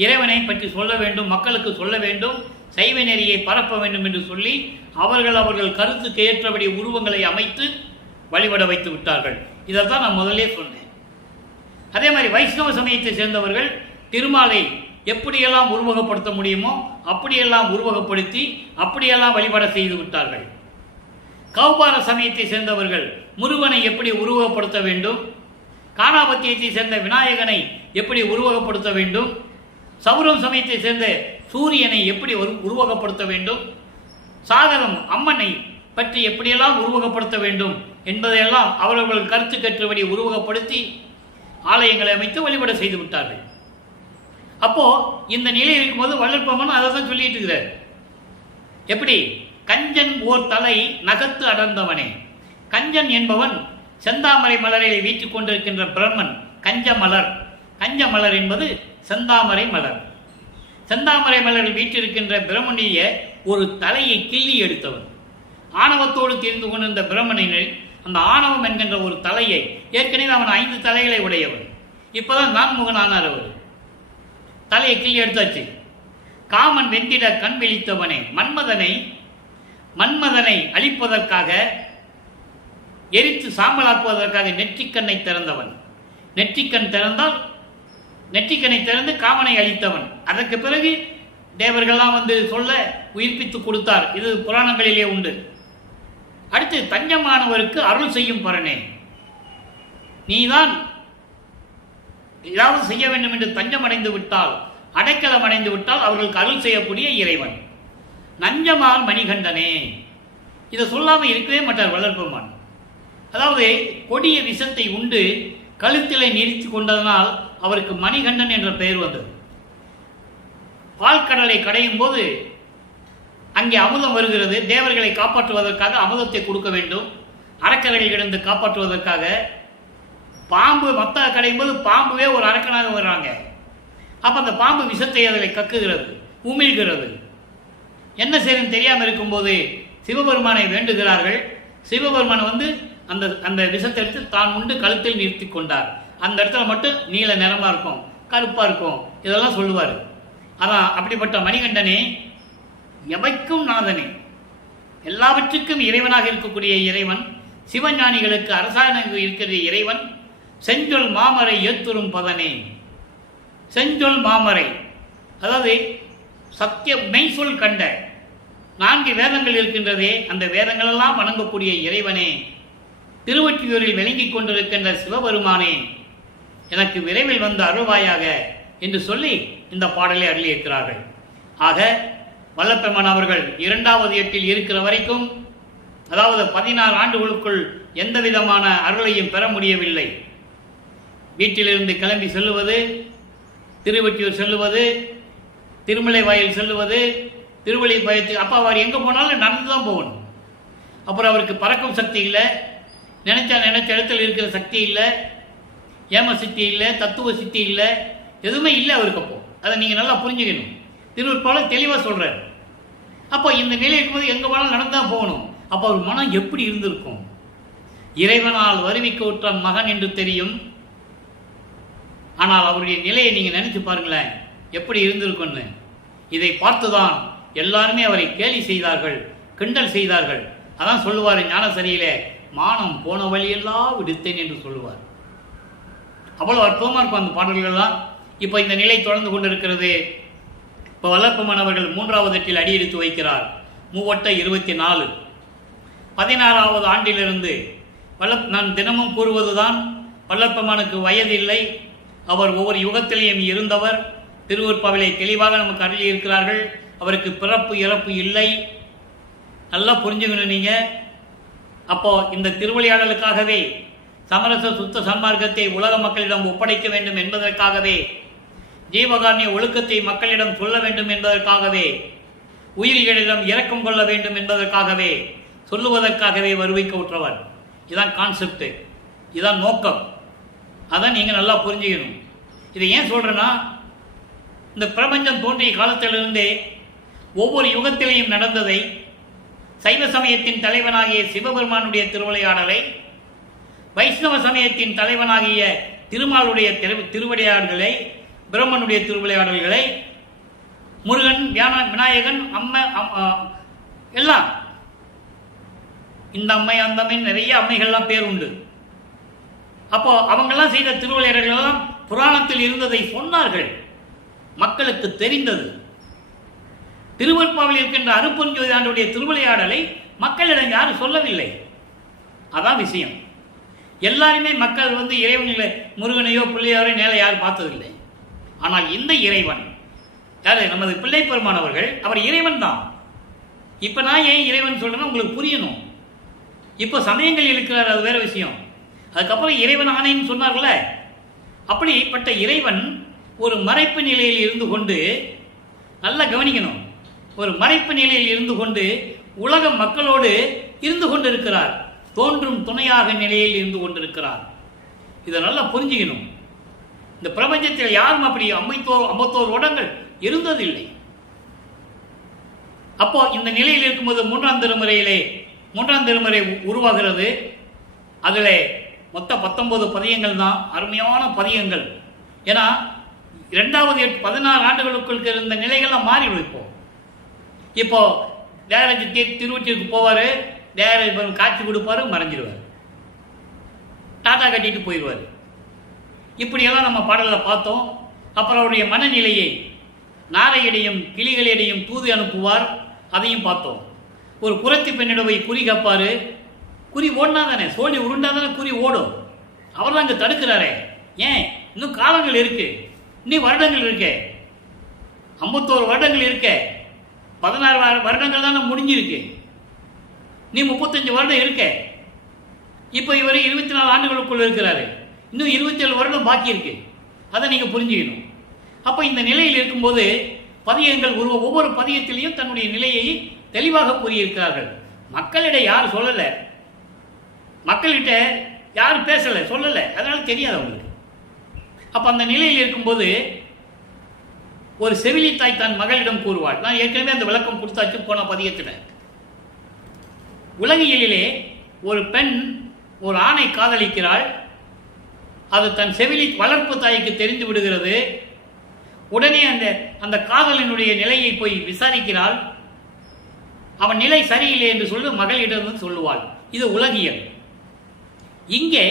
இறைவனை பற்றி சொல்ல வேண்டும், மக்களுக்கு சொல்ல வேண்டும், சைவ நெறியை பரப்ப வேண்டும் என்று சொல்லி அவர்கள் கருத்துக்கு ஏற்றபடி உருவங்களை அமைத்து வழிபட வைத்து விட்டார்கள். இதைத்தான் நான் முதலே சொன்னேன். அதே மாதிரி வைஷ்ணவ சமயத்தை சேர்ந்தவர்கள் திருமாலை எப்படியெல்லாம் உருவகப்படுத்த முடியுமோ அப்படியெல்லாம் உருவகப்படுத்தி அப்படியெல்லாம் வழிபட செய்து விட்டார்கள். கௌபார சமயத்தை சேர்ந்தவர்கள் முருகனை எப்படி உருவகப்படுத்த வேண்டும், காணாபத்தியத்தை சேர்ந்த விநாயகனை எப்படி உருவகப்படுத்த வேண்டும், சௌரம் சமயத்தை சேர்ந்த சூரியனை எப்படி உருவகப்படுத்த வேண்டும், சாகரம் அம்மனை பற்றி எப்படியெல்லாம் உருவகப்படுத்த வேண்டும் என்பதையெல்லாம் அவர்கள் கருத்துக்கேற்றபடி உருவகப்படுத்தி ஆலயங்களை அமைத்து வழிபட செய்து விட்டார்கள். அப்போ இந்த நிலை இருக்கும்போது வள்ளற்பமன் அதை தான் சொல்லிட்டு இருக்கிறார். எப்படி? கஞ்சன் ஓர் தலை நகத்து அடர்ந்தவனே. கஞ்சன் என்பவன் செந்தாமரை மலரை வீட்டுக் கொண்டிருக்கின்ற பிரம்மன். கஞ்ச மலர் என்பது செந்தாமரை மலர். செந்தாமரை மலர்கள் வீற்றிருக்கின்ற பிரமனுடைய ஒரு தலையை கிள்ளி எடுத்தவன். ஆணவத்தோடு தெரிந்து கொண்டிருந்த பிரமணனில் அந்த ஆணவம் என்கின்ற ஒரு தலையை, ஏற்கனவே அவன் 5 தலைகளை உடையவன், இப்போதான் நான்முகனானார். அவர் தலையை கிள்ளி எடுத்தாச்சு. காமன் வெந்திட கண் விழித்தவனே, மன்மதனை அழிப்பதற்காக, எரித்து சாம்பலாக்குவதற்காக நெற்றிக்கண்ணை திறந்தவன். நெற்றிக்கண் திறந்தால் நெற்றிக்கண்ணை திறந்து காமனை அழித்தவன். அதற்கு பிறகு தேவர்கள்லாம் வந்து சொல்ல உயிர்ப்பித்து கொடுத்தார். இது புராணங்களிலே உண்டு. அடுத்து தஞ்சமானவருக்கு அருள் செய்யும் பரனே, நீதான் ஏதாவது செய்ய வேண்டும் என்று தஞ்சம் அடைந்து விட்டால், அடைக்கலம் அடைந்து விட்டால் அவர்களுக்கு அருள் செய்யக்கூடிய இறைவன். நஞ்சமால் மணிகண்டனே, இதை சொல்லாமல் இருக்கவே மாட்டார் வள்ளற்பெருமான். அதாவது கொடிய விஷத்தை உண்டு கழுத்திலே நிறுத்தி கொண்டதனால் அவருக்கு மணிகண்டன் என்ற பெயர் வந்தது. பால்கடலை கடையும் போது அங்கே அமுதம் வருகிறது. தேவர்களை காப்பாற்றுவதற்காக அமுதத்தை கொடுக்க வேண்டும். அரக்கர்களிலிருந்து காப்பாற்றுவதற்காக பாம்பு மத்த கடையும் போது பாம்புவே ஒரு அரக்கனாக வர்றாங்க. அப்போ அந்த பாம்பு விஷத்தை அதில் கக்குகிறது, உமிழ்கிறது. என்ன செய்யணும் தெரியாமல் இருக்கும்போது சிவபெருமானை வேண்டுகிறார்கள். சிவபெருமானை வந்து அந்த அந்த விஷத்தை எடுத்து தான் உண்டு கழுத்தில் நிறுத்தி கொண்டார். அந்த இடத்துல மட்டும் நீல நிறமாக இருக்கும், கருப்பாக இருக்கும், இதெல்லாம் சொல்லுவார். அதான் அப்படிப்பட்ட மணிகண்டனே, எவைக்கும் நாதனே, எல்லாவற்றுக்கும் இறைவனாக இருக்கக்கூடிய இறைவன், சிவஞானிகளுக்கு அரசாணாக இருக்கிற இறைவன், செஞ்சொல் மாமரை ஏத்துரும் பதனே. செஞ்சொல் மாமரை அதாவது சத்திய மெய்சொல் கண்ட 4 வேதங்கள் இருக்கின்றதே, அந்த வேதங்களெல்லாம் வணங்கக்கூடிய இறைவனே, திருவொற்றியூரில் விளங்கிக் கொண்டிருக்கின்ற சிவபெருமானே, எனக்கு விரைவில் வந்து அருள்வாயாக என்று சொல்லி இந்த பாடலை அருளியிருக்கிறார்கள். ஆக வள்ளற்பெருமான் அவர்கள் 2வது எட்டில் இருக்கிற வரைக்கும், அதாவது 16 ஆண்டுகளுக்குள் எந்த விதமான அருளையும் பெற முடியவில்லை. வீட்டிலிருந்து கிளம்பி செல்லுவது, திருவொற்றியூர் செல்லுவது, திருமலை வாயில் செல்லுவது, திருவள்ளி பயத்துக்கு, அப்போ அவர் எங்கே போனாலும் நடந்து தான் போகணும். அப்புறம் அவருக்கு பறக்கும் சக்தி இல்லை, நினைச்ச இடத்துல இருக்கிற சக்தி இல்லை, ஏம சக்தி இல்லை, தத்துவ சக்தி இல்லை, எதுவுமே இல்லை அவருக்கு. அப்போ அதை நீங்கள் நல்லா புரிஞ்சுக்கணும். திருவள்ளுவர் தெளிவாக சொல்கிறார். அப்போ இந்த நிலை இருக்கும்போது எங்கே போனாலும் நடந்து தான் போகணும். அப்போ அவர் மனம் எப்படி இருந்திருக்கும்? இறைவனால் வருவிக்க உற்ற மகன் என்று தெரியும். ஆனால் அவருடைய நிலையை நீங்கள் நினைச்சு பாருங்களேன், எப்படி இருந்திருக்கும்னு. இதை பார்த்துதான் எல்லாருமே அவரை கேலி செய்தார்கள், கிண்டல் செய்தார்கள். அதான் சொல்லுவார் ஞானசரியிலே, மானம் போன வழியெல்லாம் விடுத்தேன் என்று சொல்லுவார். அவ்வளோ அற்புதமாக இருக்கும் அந்த பாடல்கள்லாம். இப்போ இந்த நிலை தொடர்ந்து கொண்டிருக்கிறது. இப்போ வள்ளற்பெருமான் அவர்கள் 3வது எட்டில் அடியெடுத்து வைக்கிறார். 3 16வது ஆண்டிலிருந்து நான் தினமும் கூறுவதுதான், வள்ளற்பெருமானுக்கு வயது இல்லை, அவர் ஒவ்வொரு யுகத்திலேயும் இருந்தவர். திருவருட்பாவிலே தெளிவாக நமக்கு அருளி இருக்கிறார்கள். அவருக்கு பிறப்பு இறப்பு இல்லை. நல்லா புரிஞ்சுக்கணும் நீங்கள். அப்போ இந்த திருவிளையாடலுக்காகவே, சமரச சுத்த சன்மார்க்கத்தை உலக மக்களிடம் ஒப்படைக்க வேண்டும் என்பதற்காகவே, ஜீவகாருண்ய ஒழுக்கத்தை மக்களிடம் சொல்ல வேண்டும் என்பதற்காகவே, உயிரிகளிடம் இரக்கம் கொள்ள வேண்டும் என்பதற்காகவே, சொல்லுவதற்காகவே வருவிக்க உற்றவர். இதுதான் கான்செப்ட், இதுதான் நோக்கம். அதான் நீங்கள் நல்லா புரிஞ்சுக்கணும். இதை ஏன் சொல்கிறேன்னா, இந்த பிரபஞ்சம் தோன்றிய காலத்திலிருந்தே ஒவ்வொரு யுகத்திலேயும் நடந்ததை, சைவ சமயத்தின் தலைவனாகிய சிவபெருமானுடைய திருவிளையாடலை, வைஷ்ணவ சமயத்தின் தலைவனாகிய திருமாலுடைய திருவிளையாடல்களை, பிரம்மனுடைய திருவிளையாடல்களை, முருகன், விநாயகன், அம்மை, எல்லாம் இந்த அம்மை அந்த அம்மை நிறைய அம்மைகள்லாம் பேர் உண்டு. அப்போ அவங்கெல்லாம் செய்த திருவிளையாடல்கள் எல்லாம் புராணத்தில் இருந்ததை சொன்னார்கள், மக்களுக்கு தெரிந்தது. திருவருட்பாவில் இருக்கின்ற அருட்பெருஞ்சோதி ஆண்டவருடைய திருவிளையாடலை மக்களிடம் யாரும் சொல்லவில்லை. அதான் விஷயம். எல்லாருமே மக்கள் வந்து இறைவனில் முருகனையோ பிள்ளையாரோ நேர யாரும் பார்த்ததில்லை. ஆனால் இந்த இறைவன் யாரு? நமது பிள்ளை பெருமானவர்கள். அவர் இறைவன் தான். இப்போ நான் ஏன் இறைவன் சொல்றேன்னா உங்களுக்கு புரியணும். இப்போ சமயங்கள் இருக்கிறார், அது வேற விஷயம். அதுக்கப்புறம் இறைவன் ஆணைன்னு சொன்னார்ல, அப்படிப்பட்ட இறைவன் ஒரு மறைப்பு நிலையில் இருந்து கொண்டு, நல்லா கவனிக்கணும், ஒரு மறைப்பு நிலையில் இருந்து கொண்டு உலக மக்களோடு இருந்து கொண்டிருக்கிறார். தோன்றும் துணையாக நிலையில் இருந்து கொண்டிருக்கிறார். இதை நல்லா புரிஞ்சுக்கணும். இந்த பிரபஞ்சத்தில் யாரும் அப்படி 51 வருடங்கள் இருந்ததில்லை. அப்போ இந்த நிலையில் இருக்கும்போது மூன்றாம் திருமுறை உருவாகிறது. அதில் மொத்தம் 19 பதியங்கள் தான், அருமையான பதியங்கள். ஏன்னா 16 ஆண்டுகளுக்குள் இருந்த நிலைகள்லாம் மாறி வைப்போம். இப்போ திருவொற்றியூருக்கு போவார், காட்சி கொடுப்பாரு, மறைஞ்சிருவார், டாட்டா கட்டிட்டு போயிடுவார். இப்படியெல்லாம் நம்ம பாடலில் பார்த்தோம். அப்புறம் அவருடைய மனநிலையை நாரையிடையும் கிளிகளிடையும் தூது அனுப்புவார், அதையும் பார்த்தோம். ஒரு குரத்தி பெண்ணிடம் போய் குறி கேட்பாரு, குறி ஓடினா தானே, சோழி உருண்டா தானே குறி ஓடும். அவர் தான் அங்கே தடுக்கிறாரே. ஏன்? இன்னும் காலங்கள் இருக்கு, இன்னும் வருடங்கள் இருக்கு, 51 வருடங்கள் இருக்கு, 16 வருடங்கள் தானே முடிஞ்சிருக்கு, நீ 35 வருடம் இருக்க. இப்போ இவர் 24 ஆண்டுகளுக்குள்ள இருக்கிறாரு, இன்னும் 27 வருடம் பாக்கி இருக்கு. அதை நீங்க புரிஞ்சுக்கணும். அப்போ இந்த நிலையில் இருக்கும்போது பதியங்கள் ஒவ்வொரு பதியத்திலையும் தன்னுடைய நிலையை தெளிவாக கூறியிருக்கிறார்கள். மக்களிடம் யாரும் சொல்லலை, மக்கள்கிட்ட யாரும் பேசலை, சொல்லலை, அதனால தெரியாது அவங்களுக்கு. அப்போ அந்த நிலையில் இருக்கும்போது ஒரு செவிலி தாய் தன் மகளிடம் கூறுவாள். நான் ஏற்கனவே அந்த விளக்கம் கொடுத்தாச்சு போன பதியத்தில். உலகியலிலே ஒரு பெண் ஒரு ஆணை காதலிக்கிறாள். அது தன் செவிலி வளர்ப்பு தாய்க்கு தெரிந்து விடுகிறது. உடனே அந்த காதலினுடைய நிலையை போய் விசாரிக்கிறாள். அவன் நிலை சரியில்லை என்று சொல்லி மகளிடம் சொல்லுவாள். இது உலகியல். இங்கே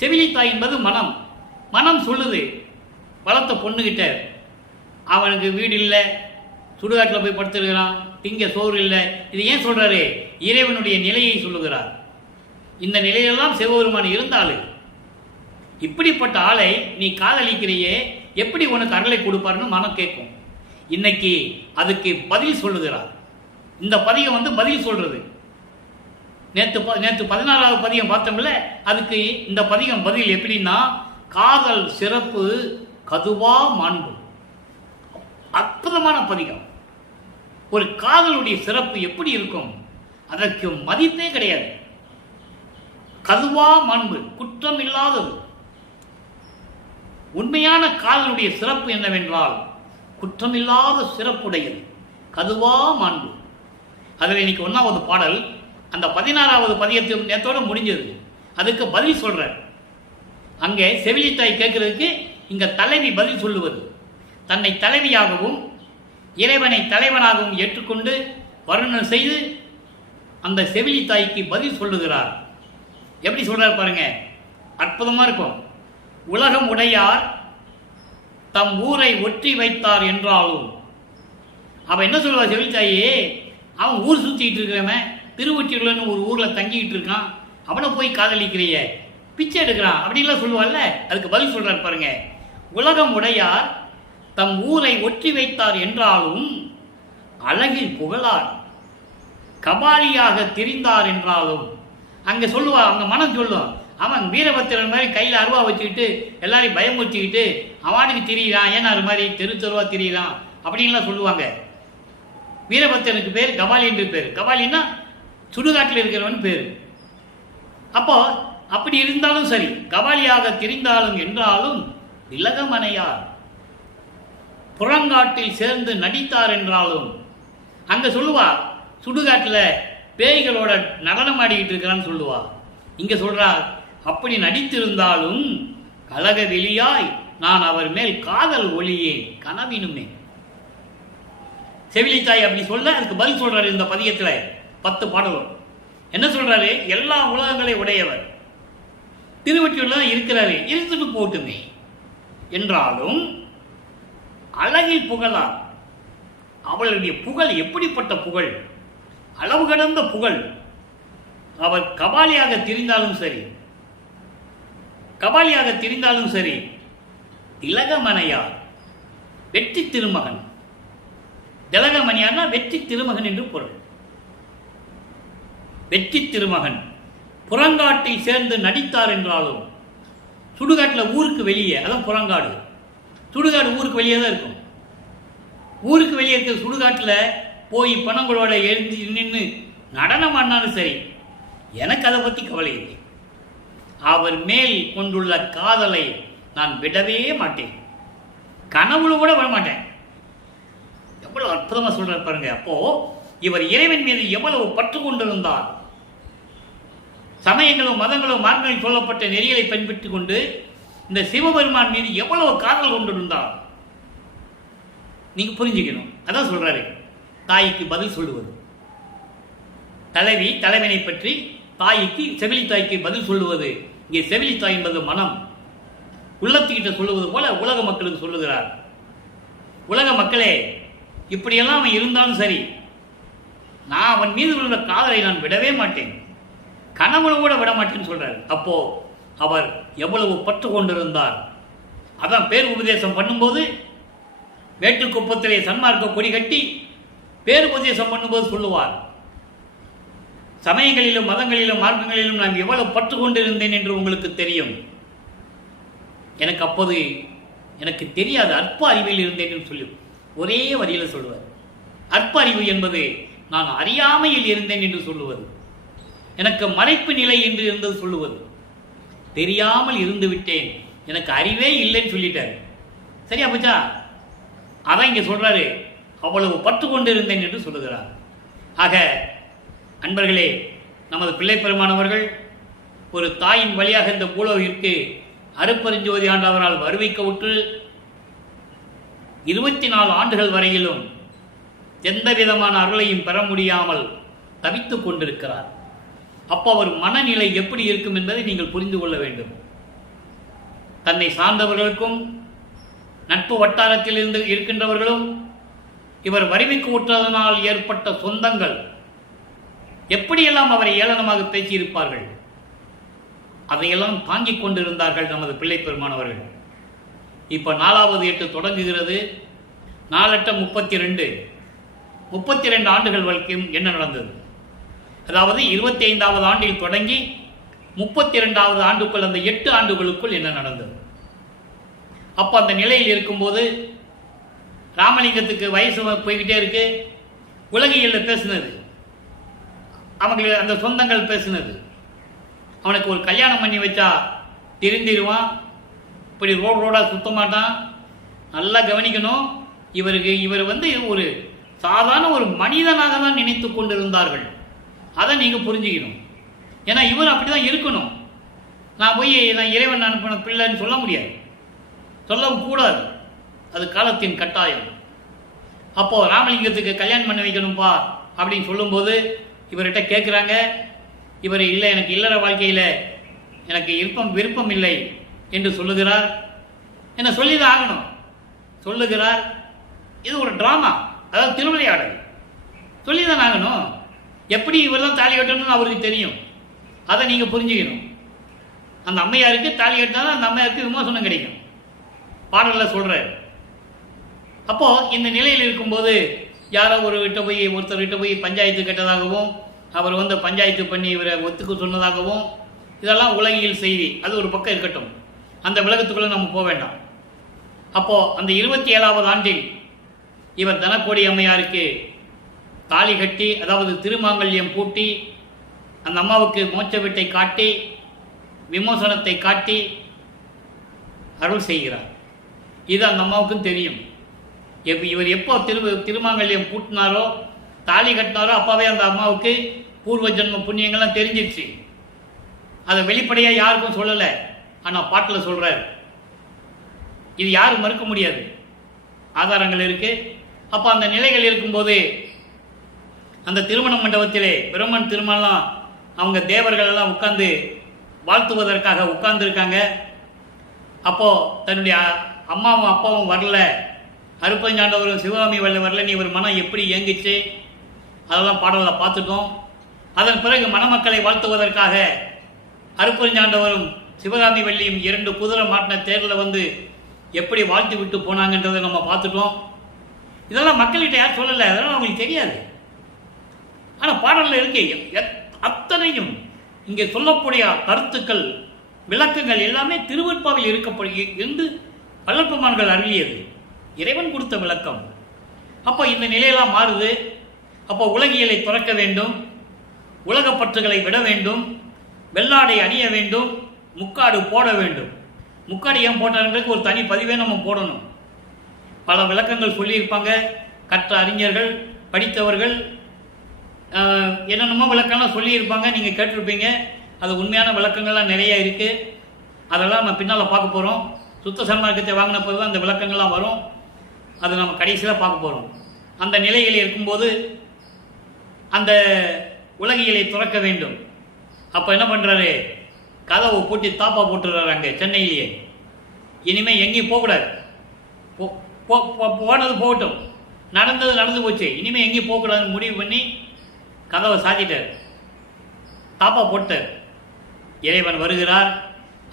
செவிலி தாய் என்பது மனம் சொல்லுது வளர்த்த பொண்ணுகிட்ட, அவனுக்கு வீடு இல்லை, சுடுகாட்டில் போய் படுத்துருக்கிறான், திங்க சோறு இல்லை. இது ஏன் சொல்றாரு? இறைவனுடைய நிலையை சொல்லுகிறார். இந்த நிலையெல்லாம் சிவபெருமான் இருந்தாலும் இப்படிப்பட்ட ஆளை நீ காதலிக்கிறையே, எப்படி உனக்கு அருளை கொடுப்பாருன்னு மனம் கேட்கும். இன்னைக்கு அதுக்கு பதில் சொல்லுகிறார். இந்த பதிகம் பதில் சொல்றது. நேற்று 16வது பதிகம் பார்த்தோம்ல, அதுக்கு இந்த பதிகம் பதில் எப்படின்னா, காதல் சிறப்பு கதுவா மாண்பு. அற்புதமான பதிகம். ஒரு காதலுடைய சிறப்பு எப்படி இருக்கும், அதற்கு மதிப்பே கிடையாது. கதுவா மாண்பு, குற்றம் இல்லாதது. உண்மையான காதலுடைய சிறப்பு என்னவென்றால் குற்றமில்லாத சிறப்புடையது, கதுவா மாண்பு. அதில் இன்னைக்கு 1வது பாடல், அந்த 16வது பதியத்தில் நேத்தோட முடிஞ்சது. அதுக்கு பதில் சொல்ற. அங்கே செவிலித்தாய் கேட்கறதுக்கு இங்க தலைவி பதில் சொல்லுவது. தன்னை தலைவியாகவும் இறைவனை தலைவனாகவும் ஏற்றுக்கொண்டு வருணம் செய்து அந்த செவிலித்தாய்க்கு பதில் சொல்லுகிறார். எப்படி சொல்றார் பாருங்க, அற்புதமா இருக்கும். உலகம் உடையார் தம் ஊரை ஒற்றி வைத்தார் என்றாலும், அவன் என்ன சொல்லுவா செவிலித்தாயே, அவன் ஊர் சுத்திட்டு இருக்கிறவன், திருவொற்றியூர்லன்னு ஒரு ஊர்ல தங்கிட்டு இருக்கான், அவனை போய் காதலிக்கிறிய, பிச்சை எடுக்கிறான் அப்படின்லாம் சொல்லுவாள்ல. அதுக்கு பதில் சொல்றார் பாருங்க. உலகம் உடையார் தம் ஊரை ஒற்றி வைத்தார் என்றாலும் அழகில் புகழார், கபாலியாக திரிந்தார் என்றாலும். அங்க சொல்லுவா, அங்க மனம் சொல்லும், அவன் வீரபத்திரன் மாதிரி கையில் அருவா வச்சுக்கிட்டு எல்லாரையும் பயமுறுத்திக்கிட்டு அவனுக்கு திரியிறான், ஏன்னா அது மாதிரி தெருவா திரியிறான் அப்படின்லாம் சொல்லுவாங்க. வீரபத்திரனுக்கு பேர் கபாலி என்று பேர். கபாலின்னா சுடுகாட்டில் இருக்கிறவன் பேர். அப்போ அப்படி இருந்தாலும் சரி, கபாலியாக திரிந்தாலும் என்றாலும் விலகமனையார், புறங்காட்டில் சேர்ந்து நடித்தார் என்றாலும். அங்க சொல்லுவா சுடுகாட்டில் பேய்களோட நடனம் ஆடிக்கிட்டு இருக்கிறான்னு சொல்லுவா. இங்க சொல்றார், அப்படி நடித்திருந்தாலும் கலக வெளியாய் நான் அவர் மேல் காதல் ஒளியே கனவினுமே. செவிலித்தாய் அப்படி சொல்ல அதுக்கு பதில் சொல்றாரு இந்த பதியத்துல 10 பாடலும். என்ன சொல்றாரு? எல்லா உலகங்களை உடையவர், திருவொற்றியூர்ல இருக்கிறாரு, இருந்துட்டு போட்டுமே என்றாலும் அழகில் புகழார். அவளுடைய புகழ் எப்படிப்பட்ட புகழ், அளவு கடந்த புகழ். அவர் கபாலியாக திரிந்தாலும் சரி, திலகமனையார், வெற்றி திருமகன். திலகமணியார்னா வெற்றி திருமகன் என்று பொருள். வெற்றி திருமகன் புறங்காட்டை சேர்ந்து நடித்தார் என்றாலும், சுடுகாட்டில் ஊருக்கு வெளியே, அதான் புறங்காடு. சுடுகாடு ஊருக்கு வெளியே தான் இருக்கும். ஊருக்கு வெளியே இருக்கிற சுடுகாட்டில் போய் பணங்களோட எழுந்து நின்று நடனம் ஆடினாலும் சரி, எனக்கு அதை பற்றி கவலை இல்லை. அவர் மேல் கொண்டுள்ள காதலை நான் விடவே மாட்டேன், கனவுல கூட விட மாட்டேன். எவ்வளவு அற்புதமா சொல்றாரு பாருங்க. அப்போ இவர் இறைவன் மீது எவ்வளவு பற்று கொண்டிருந்தார். சமயங்களும் மதங்களும் மார்க்கங்களில் சொல்லப்பட்ட நெறிகளை பின்பற்றிக் கொண்டு இந்த சிவபெருமான் மீது எவ்வளவு காதல் கொண்டிருந்தார் நீங்க புரிஞ்சுக்கணும். அதான் சொல்றாரு, தாய்க்கு பதில் சொல்லுவது. தலைவி தலைவனை பற்றி தாய்க்கு செவிலி தாய்க்கு பதில் சொல்லுவது. இங்கே செவிலி தாய் என்பது மனம், உள்ளத்துக்கிட்ட சொல்லுவது போல உலக மக்களுக்கு சொல்லுகிறார். உலக மக்களே, இப்படியெல்லாம் அவன் இருந்தாலும் சரி, நான் அவன் மீது உள்ள காதலை நான் விடவே மாட்டேன், கனவுல கூட விட மாட்டேன்னு சொல்றாரு. அப்போ அவர் எவ்வளவு பற்று கொண்டிருந்தார். அதான் பேர் உபதேசம் பண்ணும்போது வேட்டுக்குப்பத்திலே சன்மார்க்க கொடி கட்டி பேர் உபதேசம் பண்ணும்போது சொல்லுவார், சமயங்களிலும் மதங்களிலும் மார்க்கங்களிலும் நான் எவ்வளவு பற்று கொண்டிருந்தேன் என்று உங்களுக்கு தெரியும். எனக்கு அப்போது எனக்கு தெரியாது, அற்ப அறிவில் இருந்தேன் என்று சொல்லி ஒரே வரியில் சொல்லுவார். அற்ப அறிவு என்பது நான் அறியாமையில் இருந்தேன் என்று சொல்லுவது, எனக்கு மறைப்பு நிலை என்று இருந்தது சொல்லுவது, தெரியாமல் இருந்து விட்டேன், எனக்கு அறிவே இல்லைன்னு சொல்லிட்டார். சரியா போச்சா? அதான் இங்க சொல்றாரு, அவ்வளவு பற்று கொண்டிருந்தேன் என்று சொல்லுகிறார். ஆக அன்பர்களே, நமது பிள்ளை பெருமானவர்கள் ஒரு தாயின் வழியாக இந்த பூலோகிற்கு அருப்பெருஞ்சோதி ஆண்டவரால் வருவிக்க உற்று 24 ஆண்டுகள் வரையிலும் எந்த விதமான அருளையும் பெற முடியாமல் தவித்துக் கொண்டிருக்கிறார். அப்போ அவர் மனநிலை எப்படி இருக்கும் என்பதை நீங்கள் புரிந்து கொள்ள வேண்டும். தன்னை சார்ந்தவர்களுக்கும் நட்பு வட்டாரத்தில் இருந்து இருக்கின்றவர்களும் இவர் வருவிக்கு உற்றதனால் ஏற்பட்ட சொந்தங்கள் எப்படியெல்லாம் அவரை ஏளனமாக பேசியிருப்பார்கள், அதையெல்லாம் தாங்கிக் கொண்டிருந்தார்கள் நமது பிள்ளை பெருமானவர்கள். இப்ப 4வது 8 தொடங்குகிறது. 4 32 ஆண்டுகள் வரைக்கும் என்ன நடந்தது? அதாவது 25வது ஆண்டில் தொடங்கி 32வது ஆண்டுக்குள், அந்த 8 ஆண்டுகளுக்குள் என்ன நடந்தது? அப்ப அந்த நிலையில் இருக்கும்போது ராமலிங்கத்துக்கு வயசு போய்கிட்டே இருக்கு. உலகியல்ல பேசினது, அவங்களுக்கு அந்த சொந்தங்கள் பேசினது, அவனுக்கு ஒரு கல்யாணம் பண்ணி வச்சா திருந்திடுவான், இப்படி ரோடா சுத்த மாட்டான், நல்லா கவனிக்கணும், இவர் ஒரு சாதாரண ஒரு மனிதனாக தான் நினைத்து கொண்டிருந்தார்கள். அதை நீங்க புரிஞ்சுக்கணும். ஏன்னா இவர் அப்படிதான் இருக்கணும். நான் போய் நான் இறைவன் அனுப்பின பிள்ளைன்னு சொல்ல முடியாது, சொல்லவும் கூடாது, அது காலத்தின் கட்டாயம். அப்போ ராமலிங்கத்துக்கு கல்யாணம் பண்ணி வைக்கணும்பா அப்படின்னு சொல்லும்போது இவர்கிட்ட கேட்குறாங்க. இவர் இல்லை, எனக்கு இல்லற வாழ்க்கையில் எனக்கு விருப்பம் இல்லை என்று சொல்லுகிறார். என்ன சொல்லிதான் ஆகணும், சொல்லுகிறார். இது ஒரு டிராமா, அதாவது திருவிளையாடல், சொல்லிதான் ஆகணும். எப்படி இவரெல்லாம் தாலி கட்டணும்னு அவருக்கு தெரியும், அதை நீங்க புரிஞ்சுக்கணும். அந்த அம்மையாருக்கு தாலி கட்டினாலும் அந்த அம்மையாருக்கு விமோசனம் கிடைக்கும், பாடல்ல சொல்ற. அப்போ இந்த நிலையில் இருக்கும்போது யாரோ ஒருத்தர்கிட்ட போய் பஞ்சாயத்து கட்டதாகவும் அவர் பஞ்சாயத்து பண்ணி இவரை ஒத்துக்க சொன்னதாகவும், இதெல்லாம் உலகியல் செய்தி. அது ஒரு பக்கம் இருக்கட்டும், அந்த விலகத்துக்குள்ள நம்ம போக வேண்டாம். அப்போ அந்த 27வது ஆண்டில் இவர் தனக்கோடி அம்மையாருக்கு தாலி கட்டி, அதாவது திருமாங்கல்யம் பூட்டி, அந்த அம்மாவுக்கு மோட்ச வீட்டை காட்டி விமோசனத்தை காட்டி அருள் செய்கிறார். இது அந்த அம்மாவுக்கும் தெரியும். இவர் எப்போ திருமாங்கல்யம் பூட்டினாரோ, தாலி கட்டினாரோ, அப்பவே அந்த அம்மாவுக்கு பூர்வ ஜென்ம புண்ணியங்கள்லாம் தெரிஞ்சிருச்சு. அதை வெளிப்படையாக யாருக்கும் சொல்லலை, ஆனால் பாட்டில் சொல்றார். இது யாரும் மறுக்க முடியாது, ஆதாரங்கள் இருக்கு. அப்போ அந்த நிலைகள் இருக்கும்போது அந்த திருமண மண்டபத்திலே பிரம்மன் திருமணம் அவங்க தேவர்கள் எல்லாம் உட்கார்ந்து வாழ்த்துவதற்காக உட்கார்ந்து இருக்காங்க. அப்போ தன்னுடைய அம்மாவும் அப்பாவும் வரல, அருப்பஞ்சாண்டவரும் சிவகாமி வரல, நீ ஒரு மனம் எப்படி இயங்கிச்சு, அதெல்லாம் பாடலை பார்த்துட்டோம். அதன் பிறகு மணமக்களை வாழ்த்துவதற்காக அருப்பஞ்சாண்டவரும் சிவகாமி வள்ளியும் 2 குதிரை மாட்டின தேரில் எப்படி வாழ்த்து விட்டு போனாங்கன்றதை நம்ம பார்த்துட்டோம். இதெல்லாம் மக்கள்கிட்ட யார் சொல்லலை, அதெல்லாம் அவங்களுக்கு தெரியாது. ஆனால் பாடலில் இருக்கே அத்தனையும் இங்கே சொல்லக்கூடிய கருத்துக்கள் விளக்கங்கள் எல்லாமே திருவெட்பாவில் இருந்து வல்லற்பமான்கள் அருளியது, இறைவன் கொடுத்த விளக்கம். அப்போ இந்த நிலையெல்லாம் மாறுது. அப்போ உலகியலை துறக்க வேண்டும், உலகப்பற்றுகளை விட வேண்டும், வெள்ளாடை அணிய வேண்டும், முக்காடு போட வேண்டும். முக்காடு ஏன் போட்டான்றதுக்கு ஒரு தனி பதிவே நம்ம போடணும். பல விளக்கங்கள் சொல்லியிருப்பாங்க, கற்ற அறிஞர்கள், படித்தவர்கள் என்னென்னமோ விளக்கம்லாம் சொல்லியிருப்பாங்க, நீங்கள் கேட்டிருப்பீங்க. அது உண்மையான விளக்கங்கள்லாம் நிறைய இருக்குது. அதெல்லாம் நம்ம பின்னால் பார்க்க போகிறோம். சுத்த சன்மார்க்கத்தை வாங்கின போது தான் அந்த விளக்கங்கள்லாம் வரும். அதை நம்ம கடைசியில் பார்க்க போகிறோம். அந்த நிலையில் இருக்கும்போது அந்த உலகியலை துறக்க வேண்டும். அப்போ என்ன பண்ணுறாரு, கதவை பூட்டி தாப்பா போட்டுறாரு அங்கே சென்னையிலேயே. இனிமேல் எங்கேயும் போகக்கூடாது, போனது போகட்டும், நடந்தது நடந்து போச்சு, இனிமேல் எங்கேயும் போகக்கூடாதுன்னு முடிவு பண்ணி கதவை சாத்திட்டார், தாப்பா போட்டார். இறைவன் வருகிறார்.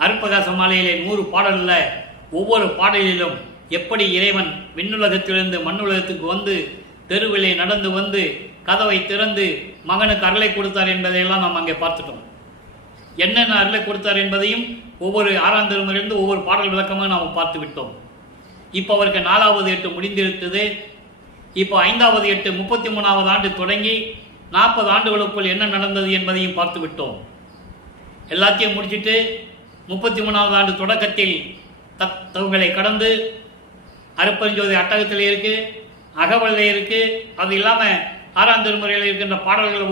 அருட்பிரகாச மாலையிலே 100 பாடலில் ஒவ்வொரு பாடலிலும் எப்படி இறைவன் விண்ணுலகத்திலிருந்து மண்ணுலகத்துக்கு வந்து தெருவிலே நடந்து வந்து கதவை திறந்து மகனுக்கு அருளை கொடுத்தார் என்பதையெல்லாம் நாம் அங்கே பார்த்துட்டோம். என்னென்ன அருளை கொடுத்தார் என்பதையும் ஒவ்வொரு 6ஆம் திருமுறையிலிருந்து ஒவ்வொரு பாடல் விளக்கமாக நாம் பார்த்து விட்டோம். இப்போ அவருக்கு 4வது 8 முடிந்திருத்தது. இப்போ 5வது 8 33வது ஆண்டு தொடங்கி 40 ஆண்டுகளுக்குள் என்ன நடந்தது என்பதையும் பார்த்து விட்டோம். எல்லாத்தையும் முடிச்சுட்டு 33வது ஆண்டு தொடக்கத்தில் தத்துவங்களை கடந்து அருட்பெருஞ்சோதி அட்டகத்தில் இருக்குது, அகவலில் இருக்குது. அது இல்லாமல் 6ஆம் திருமுறையில் இருக்கின்ற பாடல்கள்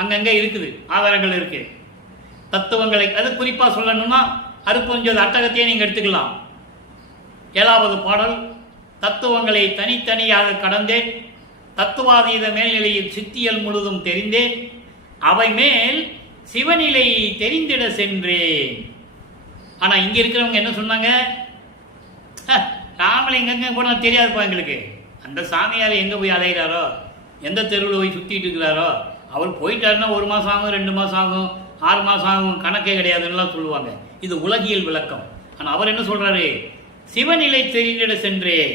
அங்கங்கே இருக்குது, ஆதாரங்கள் இருக்குது. தத்துவங்களை அது குறிப்பாக சொல்லணும்னா அருட்பெருஞ்சோதி அட்டகத்தையே நீங்கள் எடுத்துக்கலாம். 7வது பாடல், தத்துவங்களை தனித்தனியாக கடந்தேன், தத்துவாதீத மேல்நிலையில் சித்தியல் முழுதும் தெரிந்தேன், அவை மேல் சிவநிலை தெரிந்திட சென்றேன். ஆனால் இங்கே இருக்கிறவங்க என்ன சொன்னாங்க, ராமலை எங்கெங்க போனால் தெரியாதுப்பா எங்களுக்கு, அந்த சாமியார் எங்கே போய் அலைகிறாரோ, எந்த தெருவில் போய் சுற்றிட்டு இருக்கிறாரோ, அவர் போயிட்டாருன்னா 1 மாதம் ஆகும், 2 மாதம் ஆகும், 6 மாதம் ஆகும், கணக்கே கிடையாதுன்னெலாம் சொல்லுவாங்க. இது உலகியல் விளக்கம். ஆனால் அவர் என்ன சொல்கிறாரு, சிவநிலை தெரிந்திட சென்றேன்,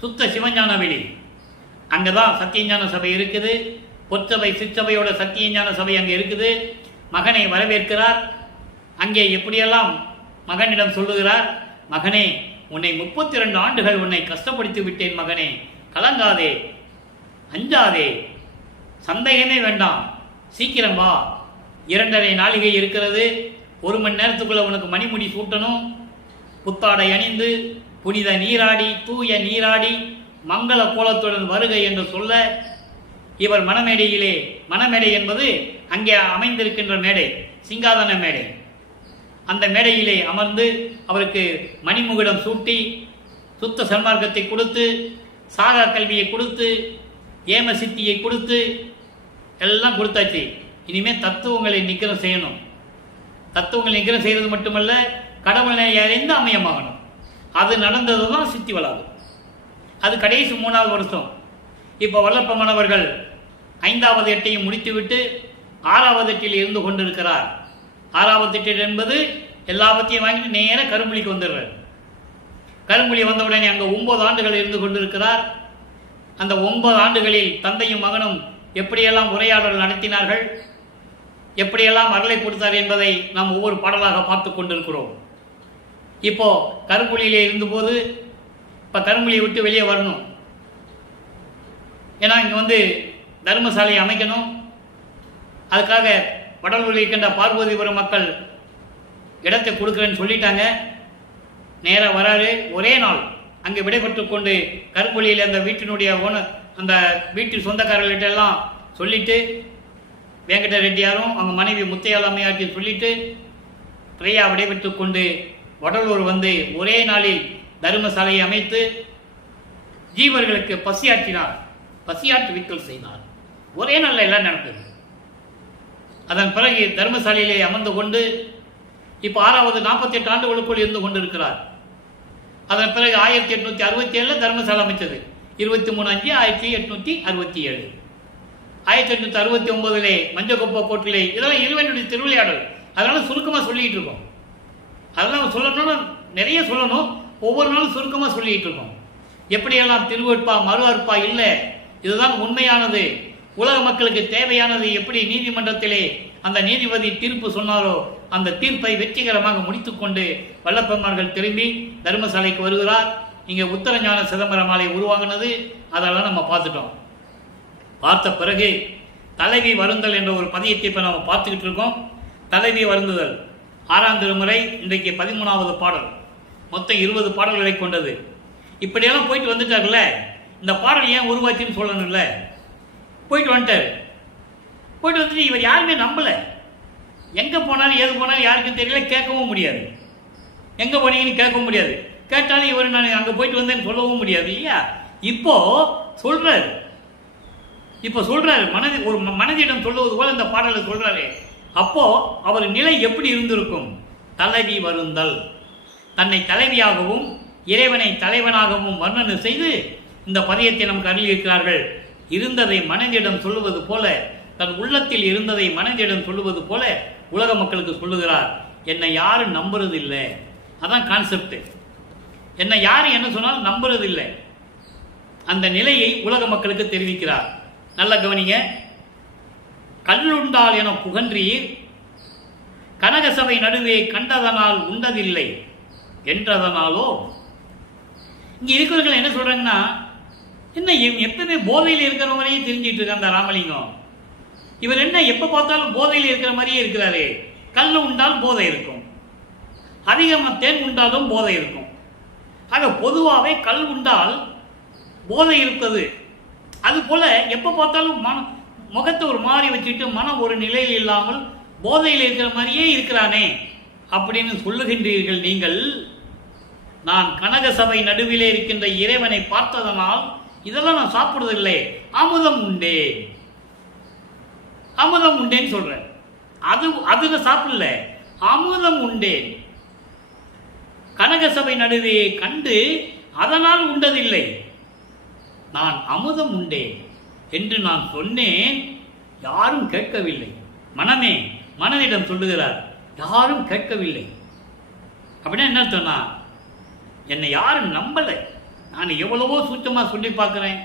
சுத்த சிவஞான வெளி. அங்கே தான் சத்தியஞான சபை இருக்குது, பொற்சபை சிற்சபையோட சத்தியஞான சபை அங்கே இருக்குது. மகனை வரவேற்கிறார். அங்கே எப்படியெல்லாம் மகனிடம் சொல்லுகிறார், மகனே உன்னை 32 ஆண்டுகள் உன்னை கஷ்டப்படுத்தி விட்டேன் மகனே, கலங்காதே, அஞ்சாதே, சந்தேகமே வேண்டாம், சீக்கிரம் வா, 2½ நாளிகை இருக்கிறது, 1 மணி நேரத்துக்குள்ள உனக்கு மணிமுடி சூட்டணும், புத்தாடை அணிந்து புனித நீராடி தூய நீராடி மங்கள கோலத்துடன் வருகை என்று சொல்ல, இவர் மணமேடையிலே, மணமேடை என்பது அங்கே அமைந்திருக்கின்ற மேடை, சிங்காதன மேடை, அந்த மேடையிலே அமர்ந்து அவருக்கு மணிமுகிடம் சூட்டி சுத்த சன்மார்க்கத்தை கொடுத்து சாகா கல்வியை கொடுத்து ஏம சித்தியை கொடுத்து எல்லாம் கொடுத்தாச்சு. இனிமேல் தத்துவங்களை நிக்கிரம் செய்யணும். தத்துவங்களை நிக்கிரம் செய்வது மட்டுமல்ல, கடவுளை அறிந்து அமையமாகணும். அது நடந்தது தான் சித்தி வளாது. அது கடைசி 3வது வருஷம். இப்போ வல்லப்ப மாணவர்கள் 5வது 8ஐயும் முடித்துவிட்டு 6வது 8இல் இருந்து கொண்டிருக்கிறார். 6வது 8 என்பது எல்லாவற்றையும் வாங்கிட்டு நேராக கரும்புலிக்கு வந்துடுறார். கரும்புலி வந்தவுடனே அங்கே 9 ஆண்டுகள் இருந்து கொண்டிருக்கிறார். அந்த 9 ஆண்டுகளில் தந்தையும் மகனும் எப்படியெல்லாம் உரையாடல் நடத்தினார்கள், எப்படியெல்லாம் அருளை கொடுத்தார் என்பதை நாம் ஒவ்வொரு பாடலாக பார்த்து கொண்டிருக்கிறோம். இப்போ கரும்புலியிலே இருந்தபோது இப்போ கரும்புலியை விட்டு வெளியே வரணும். ஏன்னா இங்கே வந்து தர்மசாலையை அமைக்கணும். அதுக்காக வடலூரில் இருக்கின்ற பார்வதிபுரம் மக்கள் இடத்தை கொடுக்குறேன்னு சொல்லிட்டாங்க. நேராக வராரு. ஒரே நாள் அங்கே விடைபெற்று கொண்டு கரும்புலியில் அந்த வீட்டினுடைய அந்த வீட்டு சொந்தக்காரர்கிட்ட எல்லாம் சொல்லிட்டு, வெங்கட ரெட்டியாரும் அவங்க மனைவி முத்தையாளம்மையாற்றி சொல்லிட்டு பிரையா விடைபெற்று கொண்டு வடலூர் வந்து ஒரே நாளில் தர்மசாலையை அமைத்து ஜீவர்களுக்கு பசியாற்றினார், பசியாற்று வித்தல் செய்தார். ஒரே நாளில் எல்லாம் நடந்தது. அதன் பிறகு தர்மசாலையிலே அமர்ந்து கொண்டு இப்போ 6வது 48 ஆண்டுகளுக்குள் இருந்து கொண்டிருக்கிறார். அதன் பிறகு 1867 தர்மசாலை அமைச்சது. 23/5/1867. 1869 மஞ்சக்கொப்ப கோட்டிலே. இதெல்லாம் இறைவனுடைய திருவிளையாடல். அதனால சுருக்கமாக சொல்லிட்டு இருக்கோம். அதெல்லாம் சொல்லணும்னா நிறைய சொல்லணும். ஒவ்வொரு நாளும் சுருக்கமாக சொல்லிட்டு இருக்கோம். எப்படியெல்லாம் திருவற்பா மறு அற்பா இல்லை, இதுதான் உண்மையானது, உலக மக்களுக்கு தேவையானது. எப்படி நீதிமன்றத்திலே அந்த நீதிபதி தீர்ப்பு சொன்னாரோ அந்த தீர்ப்பை வெற்றிகரமாக முடித்துக்கொண்டு வல்லப்பெருமார்கள் திரும்பி தர்மசாலைக்கு வருகிறார். இங்கே உத்தரஞான சிதம்பர மாலை உருவாகினது. அதெல்லாம் நம்ம பார்த்துட்டோம். பார்த்த பிறகு தலைவி வருந்தல் என்ற ஒரு பதியத்தை இப்போ நம்ம பார்த்துக்கிட்டு இருக்கோம். தலைவி வருந்துதல் 6ஆம் திருமுறை, இன்றைக்கு 13வது பாடல். மொத்தம் 20 பாடல்களை கொண்டது. இப்படியெல்லாம் போயிட்டு வந்துட்டார்ல, இந்த பாடல் ஏன் உருவாச்சுன்னு சொல்லணும்ல. போயிட்டு வந்துட்டார். போயிட்டு வந்துட்டு இவர் யாருமே நம்பலை. எங்கே போனாலும் ஏது போனாலும் யாருக்கும் தெரியல, கேட்கவும் முடியாது. எங்கே போனீங்கன்னு கேட்கவும் முடியாது. கேட்டாலும் இவர் நான் அங்கே போயிட்டு வந்தேன்னு சொல்லவும் முடியாது இல்லையா. இப்போ சொல்றாரு, ஒரு மனதிடம் சொல்லுவது போல இந்த பாடலை சொல்றாரு. அப்போ அவர் நிலை எப்படி இருந்திருக்கும்? தலைவி வருந்தல். தன்னை தலைவியாகவும் இறைவனை தலைவனாகவும் வர்ணனை செய்து இந்த பதியத்தை நமக்கு அருளியிருக்கிறார்கள். இருந்ததை மனதிடம் சொல்லுவது போல, தன் உள்ளத்தில் இருந்ததை மனதிடம் சொல்லுவது போல உலக மக்களுக்கு சொல்லுகிறார். என்னை யாரும் நம்புறது இல்லை. அதான் கான்செப்ட். என்னை யாரு என்ன சொன்னாலும் நம்புறது இல்லை. அந்த நிலையை உலக மக்களுக்கு தெரிவிக்கிறார். நல்ல கவனிங்க. கல்லுண்டால் என புகன்றீர், கனகசபை நடுவே கண்டதனால் உண்டதில்லை என்றதனாலோ. இங்க இருக்கிறவர்கள் என்ன சொல்றாங்கன்னா, என்ன எப்பவுமே போதையில் இருக்கிறவங்களையும் தெரிஞ்சிட்டு இருக்க அந்த ராமலிங்கம். இவர் என்ன எப்ப பார்த்தாலும் போதையில் இருக்கிற மாதிரியே இருக்கிறாரு. கல் உண்டால் போதை இருக்கும், அதிகமாக தேன் உண்டாலும் போதை இருக்கும். ஆக பொதுவாகவே கல் உண்டால் போதை இருப்பது. அது போல எப்ப பார்த்தாலும் முகத்தை ஒரு மாறி வச்சுட்டு மனம் ஒரு நிலையில் இல்லாமல் போதையில் இருக்கிற மாதிரியே இருக்கிறானே அப்படின்னு சொல்லுகின்றீர்கள் நீங்கள். நான் கனக சபை நடுவிலே இருக்கின்ற இறைவனை பார்த்ததனால் இதெல்லாம் நான் சாப்பிடுறதில்லை, அமுதம் உண்டேன், அமுதம் உண்டேன்னு சொல்றேன். அதுல சாப்பிடல, அமுதம் உண்டேன். கனக சபை நடுவே கண்டு அதனால் உண்டதில்லை, நான் அமுதம் உண்டேன் என்று நான் சொன்னேன். யாரும் கேட்கவில்லை. மனதிடம் சொல்லுகிறார், யாரும் கேட்கவில்லை. அப்படின்னா என்ன சொன்னா, என்னை யாரும் நம்பலை. நான் எவ்வளவோ சூட்சமாக சொல்லி பார்க்குறேன்,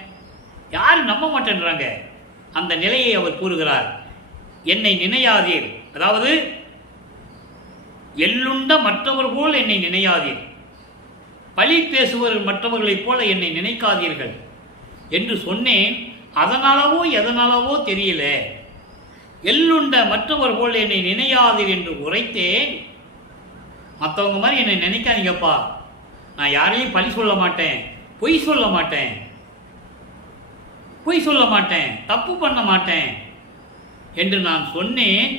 யாரும் நம்ப மாட்டேன்றாங்க. அந்த நிலையை அவர் கூறுகிறார். என்னை நினையாதீர், அதாவது எள்ளுண்ட மற்றவர் போல் என்னை நினையாதீர், பழி பேசுவர் மற்றவர்களைப் போல என்னை நினைக்காதீர்கள் என்று சொன்னேன். அதனாலவோ எதனாலவோ தெரியல, எள்ளுண்ட மற்றவர் போல் என்னை நினையாதீர் என்று உரைத்தேன். மற்றவங்க மாதிரி என்னை நினைக்காதீங்கப்பா, நான் யாரையும் பழி சொல்ல மாட்டேன், பொய் சொல்ல மாட்டேன், தப்பு பண்ண மாட்டேன் என்று நான் சொன்னேன்.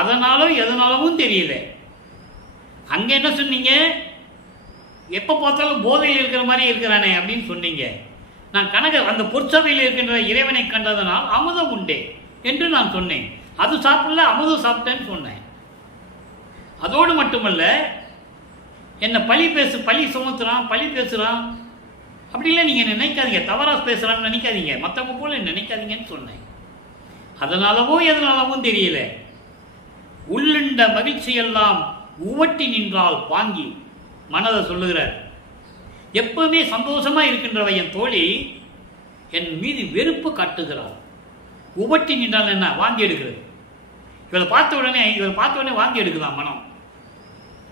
அதனாலும் எதனாலவும் தெரியல. அங்க என்ன சொன்னீங்க? எப்ப பார்த்தாலும் போதையில் இருக்கிற மாதிரி இருக்கிறானே அப்படின்னு சொன்னீங்க. நான் அந்த பொற்சபையில் இருக்கின்ற இறைவனை கண்டதனால் அமுதம் உண்டே என்று நான் சொன்னேன். அது சாப்பிடல, அமுதம் சாப்பிட்டேன்னு சொன்னேன். அதோடு மட்டுமல்ல, என்ன பழி சுமத்துறான், பழி பேசுறான் அப்படிலாம் நீங்க நினைக்காதீங்க, தவறா பேசுறான்னு நினைக்காதீங்க, மற்றவங்க போல நினைக்காதீங்கன்னு சொன்னேன். அதனாலவோ எதனாலவும் தெரியல, உள்ளிண்ட மகிழ்ச்சியெல்லாம் உவட்டி நின்றால் வாங்கி மனதை சொல்லுகிறார். எப்பவுமே சந்தோஷமா இருக்கின்றவ என் தோழி என் மீது வெறுப்பு காட்டுகிறார். உவட்டி நின்றால் என்ன? வாங்கி எடுக்கிறது. இவரை பார்த்த உடனே வாங்கி எடுக்குதான் மனம்.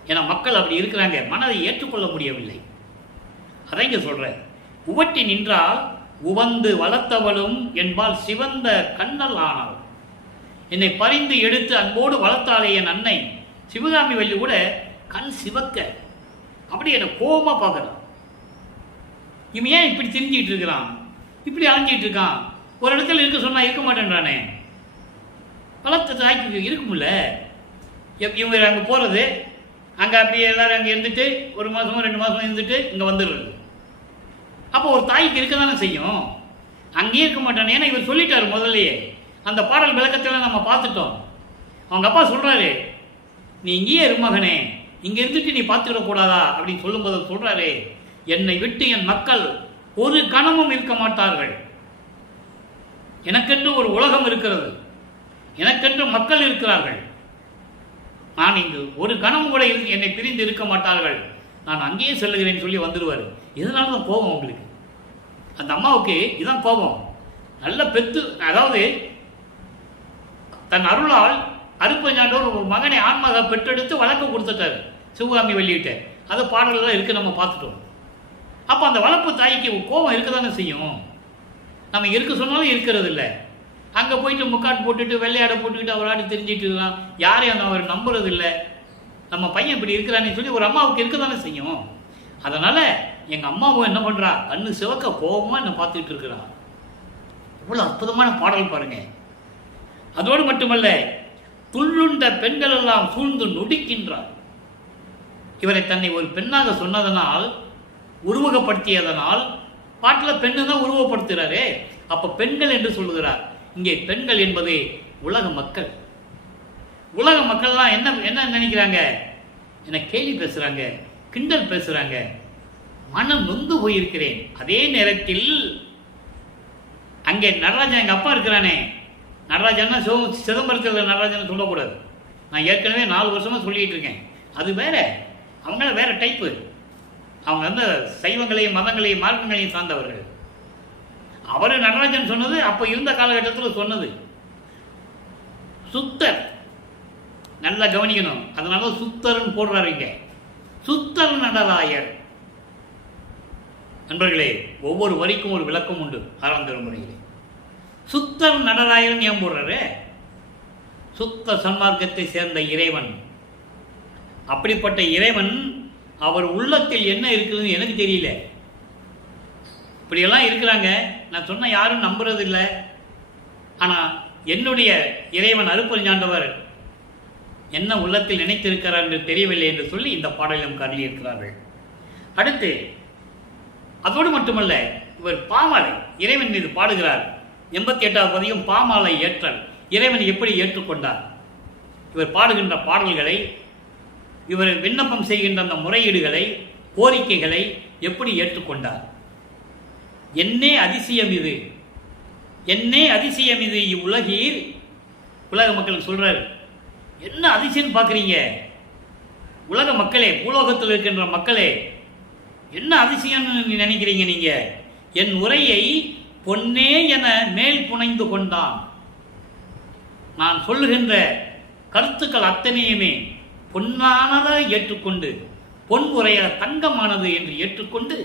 ஏன்னா மக்கள் அப்படி இருக்கிறாங்க, மனதை ஏற்றுக்கொள்ள முடியவில்லை. அதை இங்க சொல்ற. உவட்டி நின்றால் உவந்து வளர்த்தவளும் என்பால் சிவந்த கண்ணல் ஆனாள். என்னை பறிந்து எடுத்து அன்போடு வளர்த்தாலே என் அன்னை சிவகாமி வள்ளி கூட கண் சிவக்க அப்படி என்னை கோபமா பார்க்கலாம். இவன் ஏன் இப்படி திரிஞ்சிட்டு இருக்கிறான், இப்படி அலைஞ்சிட்டு இருக்கான், ஒரு இடத்துல இருக்க சொன்னா இருக்க மாட்டேன்றானே, வளர்த்த தாய்க்கு இருக்கும்ல. இவங்க அங்கே போகிறது, அங்கே அப்படியே எல்லாரும் அங்கே இருந்துட்டு 1 மாதமோ 2 மாதமோ இருந்துட்டு இங்கே வந்துடுறது. அப்போ ஒரு தாய்க்கு இருக்க தானே செய்யும், அங்கேயே இருக்க மாட்டானே. ஏன்னா இவர் சொல்லிட்டாரு முதல்லையே, அந்த பாடல் விளக்கத்தில் நம்ம பார்த்துட்டோம். அவங்க அப்பா சொல்கிறாரு, நீ இங்கேயே இருமகனே, இங்கே இருந்துட்டு நீ பார்த்துக்கிடக்கூடாதா அப்படின்னு சொல்லும்போது சொல்கிறாரு, என்னை விட்டு என் மக்கள் ஒரு கணமும் இருக்க மாட்டார்கள். எனக்கென்று ஒரு உலகம் இருக்கிறது, எனக்கென்று மக்கள் இருக்கிறார்கள். நான் இங்கு ஒரு கணம் கூட என்னை பிரிந்து இருக்க மாட்டார்கள், நான் அங்கேயே செல்லுகிறேன் சொல்லி வந்துடுவார். இதனால தான் கோபம் உங்களுக்கு. அந்த அம்மாவுக்கு இதுதான் கோபம். நல்ல பெத்து, அதாவது தன் அருளால் அருப்பஞ்சாண்டோர் ஒரு மகனை ஆன்மாக பெற்றெடுத்து வளர்க்க கொடுத்துட்டாரு சிவகாமி வள்ளிகிட்ட. அது பாடல்கள் இருக்கு, நம்ம பார்த்துட்டோம். அப்போ அந்த வளர்ப்பு தாய்க்கு கோபம் இருக்க தானே செய்யும். நம்ம இருக்க சொன்னாலும் இருக்கிறது இல்லை. அங்கே போயிட்டு முக்காட்டு போட்டுட்டு வெள்ளையாடை போட்டுக்கிட்டு அவராடி தெரிஞ்சிட்டு இருக்கான், யாரையும் அவர் நம்புறது இல்லை. நம்ம பையன் இப்படி இருக்கிறான்னு சொல்லி ஒரு அம்மாவுக்கு இருக்க தானே செய்யும். அதனால் எங்கள் அம்மாவும் என்ன பண்ணுறா, கண்ணு சிவக்க கோபமாக என்ன பார்த்துக்கிட்டு இருக்கிறா. இவ்வளோ அற்புதமான பாடல் பாருங்க. அதோடு மட்டுமல்ல, துள்ளுண்ட பெண்கள் எல்லாம் சூழ்ந்து நொடிக்கின்றார். இவரை தன்னை ஒரு பெண்ணாக சொன்னதனால், உருவகப்படுத்தியதனால், பாட்டில் பெண்ணு தான் உருவப்படுத்துகிறாரே, அப்போ பெண்கள் என்று சொல்லுகிறார். இங்கே பெண்கள் என்பது உலக மக்கள். உலக மக்கள்லாம் என்ன என்ன நினைக்கிறாங்க, என்ன கேலி பேசுகிறாங்க, கிண்டல் பேசுகிறாங்க. மனம் நொந்து போயிருக்கிறேன். அதே நேரத்தில் அங்கே நடராஜன் எங்கள் அப்பா இருக்கிறானே, நடராஜன்னா சிதம்பரத்தில் நடராஜன் சொல்லக்கூடாது. நான் ஏற்கனவே 4 வருஷமாக சொல்லிகிட்டு இருக்கேன். அது வேற, அவங்கள வேற டைப்பு. அவங்க வந்து சைவங்களையும் மதங்களையும் மார்க்கங்களையும் சார்ந்தவர்கள். அவர் நடராஜன் சொன்னது அப்போ இருந்த காலகட்டத்தில் சொன்னது. சுத்தர், நல்லா கவனிக்கணும். அதனால சுத்தர்ன்னு போடுறாரு இங்க. சுத்தர் நடராயர். நண்பர்களே, ஒவ்வொரு வரிக்கும் ஒரு விளக்கம் உண்டு. 6ஆம் திருமுறையிலே சுத்தர் நடராயன் ஏன் போடுறாரு? சுத்த சன்மார்க்கத்தை சேர்ந்த இறைவன். அப்படிப்பட்ட இறைவன் அவர் உள்ளத்தில் என்ன இருக்குதுன்னு எனக்கு தெரியல. இப்படியெல்லாம் இருக்கிறாங்க. நான் சொன்ன யாரும் நம்புறது இல்லை. ஆனால் என்னுடைய இறைவன் அருட்பெருஞ்சாண்டவர் என்ன உள்ளத்தில் நினைத்திருக்கிறார் என்று தெரியவில்லை என்று சொல்லி இந்த பாடலும் கருளி இருக்கிறார்கள். அடுத்து அதோடு மட்டுமல்ல, இவர் பாமாலை இறைவன் மீது பாடுகிறார். 88வது பதிகம் பாமாலை ஏற்றல். இறைவன் எப்படி ஏற்றுக்கொண்டார்? இவர் பாடுகின்ற பாடல்களை, இவர் விண்ணப்பம் செய்கின்ற அந்த முறையீடுகளை, கோரிக்கைகளை எப்படி ஏற்றுக்கொண்டார்? என்னே அதிசயம் இது, என்னே அதிசயம் இது இவ்வுலகீர். உலக மக்களுக்கு சொல்றாரு, என்ன அதிசயம் பார்க்குறீங்க உலக மக்களே, பூலோகத்தில் இருக்கின்ற மக்களே, என்ன அதிசயம்னு நினைக்கிறீங்க நீங்க? என் உரையை பொன்னே என மேல் புனைந்து கொண்டான். நான் சொல்லுகின்ற கருத்துக்கள் அத்தனையுமே பொன்னானதாக ஏற்றுக்கொண்டு, பொன் உரைய தங்கமானது என்று ஏற்றுக்கொண்டு,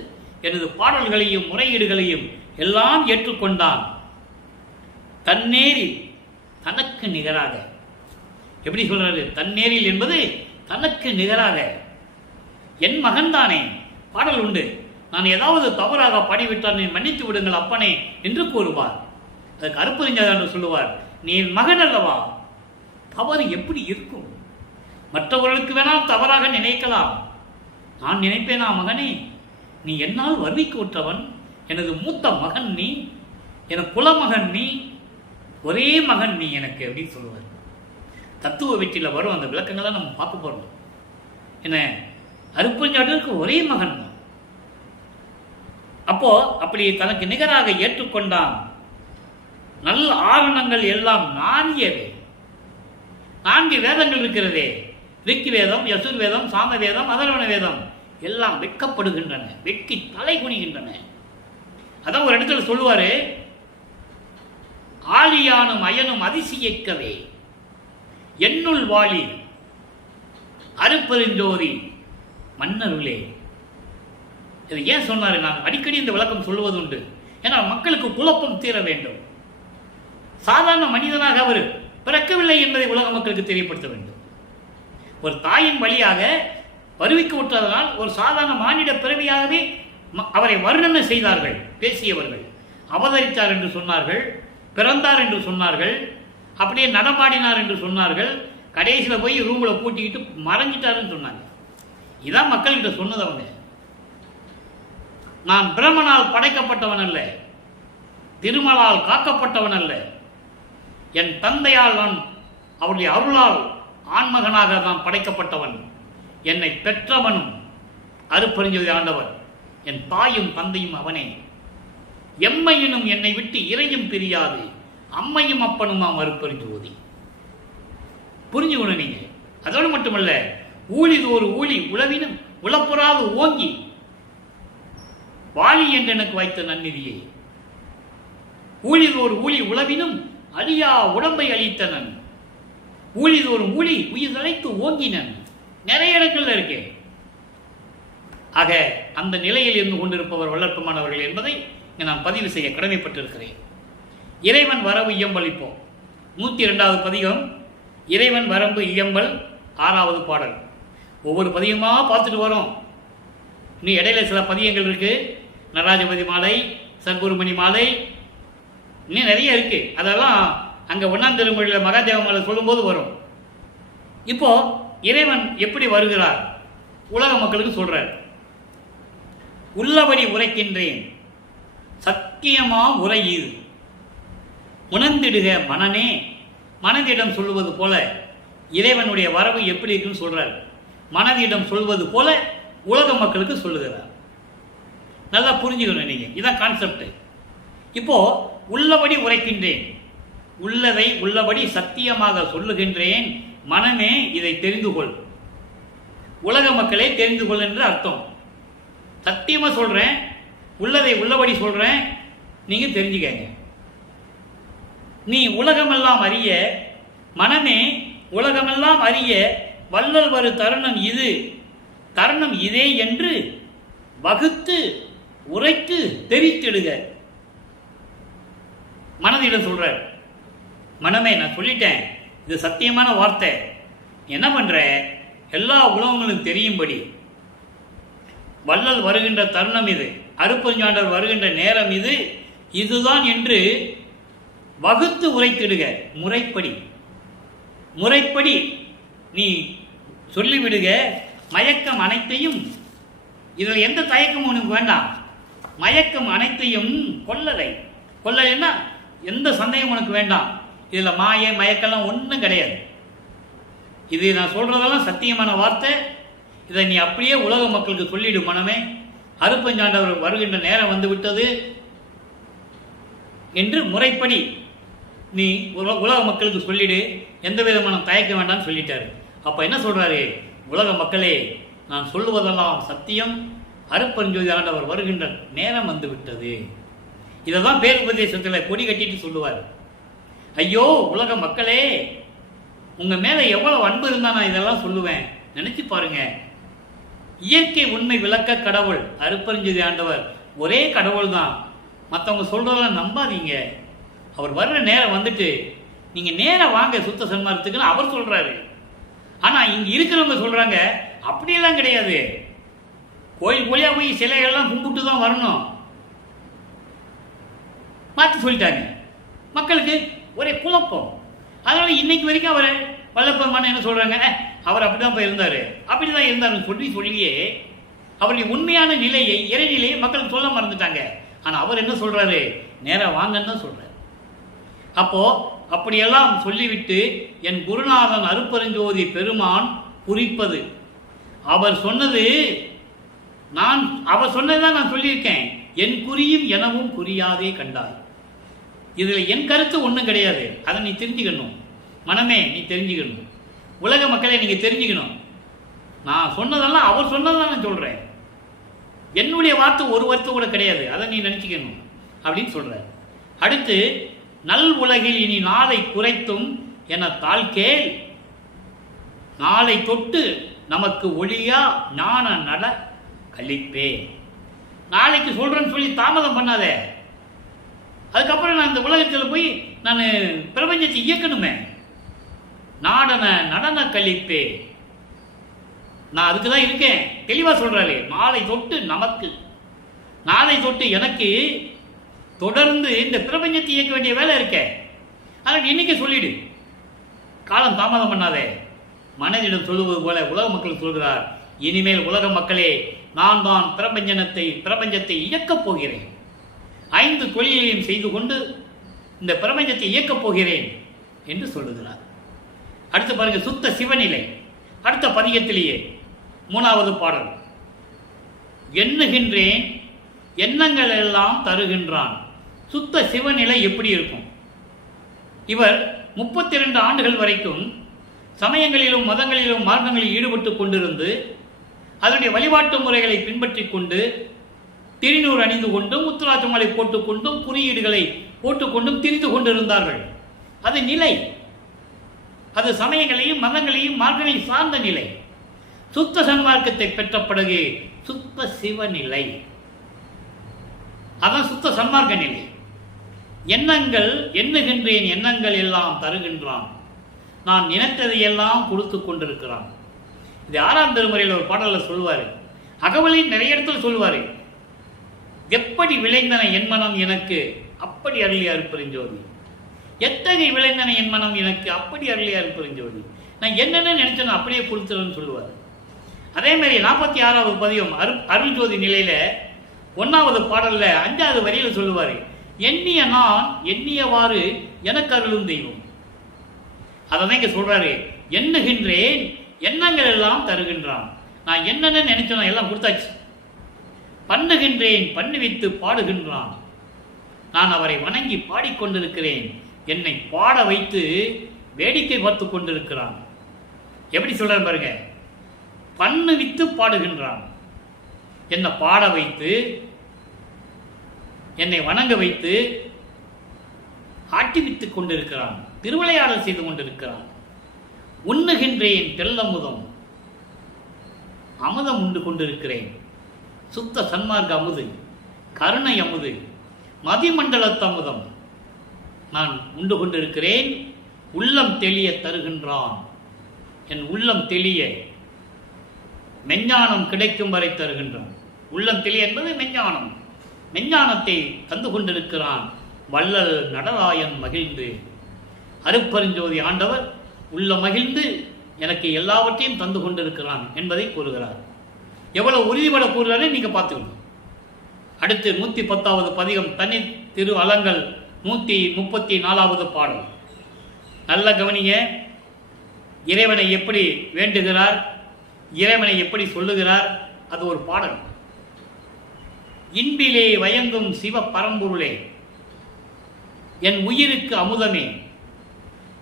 எனது பாடல்களையும் முறையீடுகளையும் எல்லாம் ஏற்றுக்கொண்டான். தன்னேரில் தனக்கு நிகராக. எப்படி சொல்றாரு? தன்னேரில் என்பது தனக்கு நிகராக. என் மகன்தானே. பாடல் உண்டு, நான் ஏதாவது தவறாக பாடிவிட்டால் நீ மன்னித்து விடுங்கள் அப்பனே என்று கூறுவார். அதுக்கு அருட்பெருஞ்சாண்டவர் சொல்லுவார், நீ மகன் அல்லவா, தவறு எப்படி இருக்கும்? மற்றவர்களுக்கு வேணால் தவறாக நினைக்கலாம், நான் நினைப்பேனா மகனே? நீ என்னால் வர்ணிக்க உற்றவன், எனது மூத்த மகன் நீ, என் குலமகன் நீ, ஒரே மகன் நீ எனக்கு அப்படின்னு சொல்லுவார். தத்துவ வெற்றியில் வரும் அந்த விளக்கங்களை நம்ம பார்க்க போறோம். என்ன, அருட்பெருஞ்சாண்டவருக்கு ஒரே மகன். அப்போ அப்படி தனக்கு நிகராக ஏற்றுக்கொண்டான். நல்ல ஆவணங்கள் எல்லாம் நான்கியவை. 4 வேதங்கள் இருக்கிறதே, ரிக் வேதம், யசுர் வேதம், சாம வேதம், அதர்வண வேதம் எல்லாம் வெட்கப்படுகின்றன, வெட்கி தலை குனிகின்றன. அதான் ஒரு இடத்துல சொல்லுவாரு, ஆலியானும் அயனும் அதிசயிக்கவே என்னுள் வாழி அருட்பெருஞ்சோதி மன்னருளே. இது ஏன் சொன்னாரு? நான் அடிக்கடி இந்த விளக்கம் சொல்லுவது உண்டு. ஏன்னா மக்களுக்கு குழப்பம் தீர வேண்டும். சாதாரண மனிதனாக அவர் பிறக்கவில்லை என்பதை உலக மக்களுக்கு தெரியப்படுத்த வேண்டும். ஒரு தாயின் வழியாக வருவிக்க விட்டதனால் ஒரு சாதாரண மானிட பிறவியாகவே அவரை வர்ணனை செய்தார்கள். பேசியவர்கள் அவதரித்தார் என்று சொன்னார்கள், பிறந்தார் என்று சொன்னார்கள், அப்படியே நடமாடினார் என்று சொன்னார்கள், கடைசியில் போய் ரூமில் பூட்டிக்கிட்டு மறைஞ்சிட்டாருன்னு சொன்னாங்க. இதான் மக்கள்கிட்ட சொன்னது. அவங்க, நான் பிரம்மனால் படைக்கப்பட்டவன் அல்ல, திருமலால் காக்கப்பட்டவன் அல்ல, என் தந்தையால் நான் அவருடைய அருளால் ஆண்மகனாக நான் படைக்கப்பட்டவன், என்னை பெற்றவனும் அருட்பெருஞ்சோதி ஆண்டவர், என் தாயும் தந்தையும் அவனே, எம்மையினும் என்னை விட்டு இறையும் பிரியாது, அம்மையும் அப்பனுமாம் அருட்பெருஞ்சோதி. புரிஞ்சுக்கணும் நீங்க. அதோடு மட்டுமல்ல, ஊழிதோறு ஊழி உழவினும் உளப்புறாது ஓங்கி வாலி என்று எனக்கு வைத்த நன்னிதியை, ஊழிதோறு ஊழி உழவினும் அழியா உடம்பை அளித்தனன், ஊழிதோறு ஊழி உயிர் தலைத்து ஓங்கினன். நிறைய இடங்கள்ல இருக்கே. ஆக அந்த நிலையில் இருந்து கொண்டிருப்பவர் வல்லற்பமானவர்கள் என்பதை நான் பதிவு செய்ய கடமைப்பட்டிருக்கிறேன். இறைவன் வரவு இயம்பல். இப்போ 102வது பதிகம் இறைவன் வரம்பு இயம்பல் 6வது பாடல். ஒவ்வொரு பதிகமாக பார்த்துட்டு வரோம். இன்னும் இடையில சில பதியங்கள் இருக்கு, நடராஜபதி மாலை, சர்க்குருமணி மாலை, இன்னும் நிறைய இருக்கு. அதெல்லாம் அங்க 1ஆம் திருமொழியில் மகாதேவ மாலை சொல்லும்போது வரும். இப்போ இறைவன் எப்படி வருகிறார் உலக மக்களுக்கு சொல்றார். உள்ளபடி உரைக்கின்றேன் சத்தியமா உரை இது உணர்ந்திடுக மனனே. மனதிடம் சொல்லுவது போல இறைவனுடைய வரவு எப்படி இருக்குன்னு சொல்றார். மனதிடம் சொல்வது போல உலக மக்களுக்கு சொல்லுகிறார். நல்லா புரிஞ்சுக்கணும் நீங்க, இதான் கான்செப்ட். இப்போ உள்ளபடி உரைக்கின்றேன், உள்ளதை உள்ளபடி சத்தியமாக சொல்லுகின்றேன், மனமே இதை தெரிந்து கொள், உலக மக்களே தெரிந்து கொள் என்று அர்த்தம். சத்தியமா சொல்றேன், உள்ளதை உள்ளபடி சொல்றேன், நீங்க தெரிஞ்சுக்கங்க. நீ உலகமெல்லாம் அறிய, மனமே உலகமெல்லாம் அறிய வள்ளல் வரு தருணம் இது, தருணம் இதே என்று வகுத்து உரைத்து தெரித்திடுக. மனதிடம் சொல்ற, மனமே நான் சொல்லிட்டேன், இது சத்தியமான வார்த்தை, என்ன பண்ற, எல்லா உலகங்களும் தெரியும்படி வள்ளல் வருகின்ற தருணம் இது, அருப்பஞ்சாண்டர் வருகின்ற நேரம் இது, இதுதான் என்று வகுத்து உரைத்திடுக. முறைப்படி முறைப்படி நீ சொல்லிவிடுக. மயக்கம் அனைத்தையும், இதில் எந்த தயக்கமும் உனக்கு வேண்டாம், மயக்கம் அனைத்தையும் கொல்லலை. கொல்லலைன்னா எந்த சந்தேகம் உனக்கு வேண்டாம். இதில் மாய மயக்கெல்லாம் ஒன்றும் கிடையாது. இது நான் சொல்றதெல்லாம் சத்தியமான வார்த்தை. இதை நீ அப்படியே உலக மக்களுக்கு சொல்லிடு மனமே. அருப்பஞ்சாண்டவர் வருகின்ற நேரம் வந்து விட்டது என்று முறைப்படி நீ உலக மக்களுக்கு சொல்லிடு, எந்த விதமான தயக்க வேண்டாம்னு சொல்லிட்டாரு. அப்ப என்ன சொல்றாரு, உலக மக்களே நான் சொல்லுவதெல்லாம் சத்தியம், அருப்பெருஞ்சோதி ஆண்டவர் வருகின்ற நேரம் வந்து விட்டது. இதைதான் பேருபதேசத்தில் கொடி கட்டிட்டு சொல்லுவார். ஐயோ உலக மக்களே, உங்க மேல எவ்வளவு அன்பு இருந்தா நான் இதெல்லாம் சொல்லுவேன், நினைச்சு பாருங்க. இயற்கை உண்மை விளக்க கடவுள் அருப்பெருஞ்சோதி ஆண்டவர் ஒரே கடவுள் தான். மற்றவங்க சொல்றதெல்லாம் நம்பாதீங்க. அவர் வர்ற நேரம் வந்துட்டு நீங்க நேரம் வாங்க சுத்த சன்மார்க்கத்துக்குன்னு அவர் சொல்றாரு. ஆனா இங்க இருக்கிறவங்க சொல்றாங்க அப்படியெல்லாம் கிடையாது, கோயில் கோயிலா போய் சிலைகள்லாம் கும்பிட்டு தான் வரணும், மாற்றி சொல்லிட்டாங்க. மக்களுக்கு ஒரே குழப்பம். அதனால இன்னைக்கு வரைக்கும் அவர் வல்லப்பெருமான் என்ன சொல்றாங்க, அவர் அப்படிதான் போய் இருந்தாரு, அப்படிதான் இருந்தாருன்னு சொல்லியே அவருடைய உண்மையான நிலையை, இறைநிலையை மக்களுக்கு சொல்ல மறந்துட்டாங்க. ஆனா அவர் என்ன சொல்றாரு, நேரம் வாங்கன்னு தான் சொல்றாரு. அப்போ அப்படியெல்லாம் சொல்லிவிட்டு என் குருநாதன் அருப்பெருஞ்சோதி பெருமான் குறிப்பது, அவர் சொன்னது அவர் சொன்னதுதான் நான் சொல்லியிருக்கேன். என் குறியும் எனவும் குறியாதே கண்டாய். இதுல என் கருத்து ஒன்றும் கிடையாது, அதை நீ தெரிஞ்சுக்கணும். மனமே நீ தெரிஞ்சுக்கணும், உலக மக்களை நீங்க தெரிஞ்சுக்கணும். நான் சொன்னதெல்லாம் அவர் சொன்னதான் நான் சொல்றேன், என்னுடைய வார்த்தை ஒரு வார்த்தை கூட கிடையாது, அதை நீ நினைச்சுக்கணும் அப்படின்னு சொல்ற. அடுத்து நல் உலகில் இனி நாளை குறைத்தும் என தாழ்கேள், நாளை தொட்டு நமக்கு ஒளியா ஞான நட கழிப்பே. நாளைக்கு சொல்றேன்னு சொல்லி தாமதம் பண்ணாத. அதுக்கப்புறம் நான் இந்த உலகத்தில் போய் நான் பிரபஞ்சத்தை இயக்கணுமே, நடன கழிப்பே. நான் அதுக்கு தான் இருக்கேன், தெளிவா சொல்றாரு. நாளை தொட்டு நமக்கு, நாளை தொட்டு எனக்கு தொடர்ந்து இந்த பிரபஞ்சத்தை இயக்க வேண்டிய வேலை இருக்க. அதனால் இன்னைக்கு சொல்லிடு, காலம் தாமதம் பண்ணாதே. மனதிடம் சொல்லுவது போல உலக மக்கள் சொல்கிறார், இனிமேல் உலக மக்களே நான் தான் பிரபஞ்சத்தை இயக்கப் போகிறேன், 5 தொழிலையும் செய்து கொண்டு இந்த பிரபஞ்சத்தை இயக்கப் போகிறேன் என்று சொல்லுகிறார். அடுத்து பாருங்க, சுத்த சிவநிலை. அடுத்த பதிகத்திலேயே 3வது பாடல், எண்ணுகின்றேன் எண்ணங்கள் எல்லாம் தருகின்றான். சுத்த சிவநிலை எப்படி இருக்கும்? இவர் 32 ஆண்டுகள் வரைக்கும் சமயங்களிலும் மதங்களிலும் மார்க்கங்களில் ஈடுபட்டு கொண்டிருந்து அதனுடைய வழிபாட்டு முறைகளை பின்பற்றி கொண்டு திருநூறு அணிந்து கொண்டும் முத்துராஜமாலை போட்டுக்கொண்டும் குறியீடுகளை போட்டுக்கொண்டும் திரிந்து கொண்டிருந்தார்கள். அது நிலை, அது சமயங்களையும் மதங்களையும் மார்க்கங்களையும் சார்ந்த நிலை. சுத்த சன்மார்க்கத்தை பெற்ற பிறகு சுத்த சிவநிலை, அதான் சுத்த சன்மார்க்க நிலை. எண்ணங்கள் எண்ணுகின்றேன் எண்ணங்கள் எல்லாம் தருகின்றான், நான் நினைத்ததையெல்லாம் கொடுத்து கொண்டிருக்கிறான். இது 6ஆம் திருமுறையில் ஒரு பாடலில் சொல்வார், அகவலை நிறைய இடத்துல சொல்லுவார், எப்படி விளைந்தன என் மனம் எனக்கு அப்படி அருளிய அருட்பெருஞ்சோதி, எத்தகைய விளைந்தன என் மனம் எனக்கு அப்படி அருளிய அருட்பெருஞ்சோதி, நான் என்னென்ன நினைச்சேன்னு அப்படியே கொடுத்துருன்னு சொல்லுவார். அதே மாதிரி 46வது பதிகம் அருள் ஜோதி நிலையில 1வது பாடல்ல 5வது வரியில சொல்லுவாரு, எண்ணிய நான் எண்ணியவாறு எனக்கு அருளும் தெய்வம். அதான் இங்க சொல்றாரு, எண்ணுகின்றேன் எண்ணங்கள் எல்லாம் தருகின்றான். நான் என்னென்ன நினைச்சேன் எல்லாம் கொடுத்தாச்சு. பண்ணுகின்றேன் பண்ணுவித்து பாடுகின்றான். நான் அவரை வணங்கி பாடிக்கொண்டிருக்கிறேன், என்னை பாட வைத்து வேடிக்கை பார்த்து கொண்டிருக்கிறான். எப்படி சொல்றாரு பாருங்க, பண்ணுவித்து பாடுகின்றான், என்னை பாட வைத்து என்னை வணங்க வைத்து ஆட்டிவித்துக் கொண்டிருக்கிறான், திருவிளையாடல் செய்து கொண்டிருக்கிறான். உண்ணுகின்றேன் தெல்லமுதம், அமுதம் உண்டு கொண்டிருக்கிறேன், சுத்த சன்மார்க்க அமுது, கருணை அமுது, மதிமண்டலத்து அமுதம் நான் உண்டு கொண்டிருக்கிறேன். உள்ளம் தெளிய தருகின்றான், என் உள்ளம் தெளிய மெஞ்ஞானம் கிடைக்கும் வரை தருகின்றான். உள்ளம் தெளிய என்பது மெஞ்ஞானம், மெஞ்ஞானத்தை தந்து கொண்டிருக்கிறான். வள்ளல் நடராயன் மகிழ்ந்து, அருட்பெருஞ்சோதி ஆண்டவர் உள்ள மகிழ்ந்து எனக்கு எல்லாவற்றையும் தந்து கொண்டிருக்கிறான் என்பதை கூறுகிறார். எவ்வளவு உறுதிபட கூறுகிறாரே நீங்க பார்த்துக்கணும். அடுத்து 110வது பதிகம் தனி திரு அலங்கல் 134வது பாடல். நல்ல கவனிங்க, இறைவனை எப்படி வேண்டுகிறார், இறைவனை எப்படி சொல்லுகிறார், அது ஒரு பாடல். இன்பிலே வயங்கும் சிவ பரம்பொருளே, என் உயிருக்கு அமுதமே,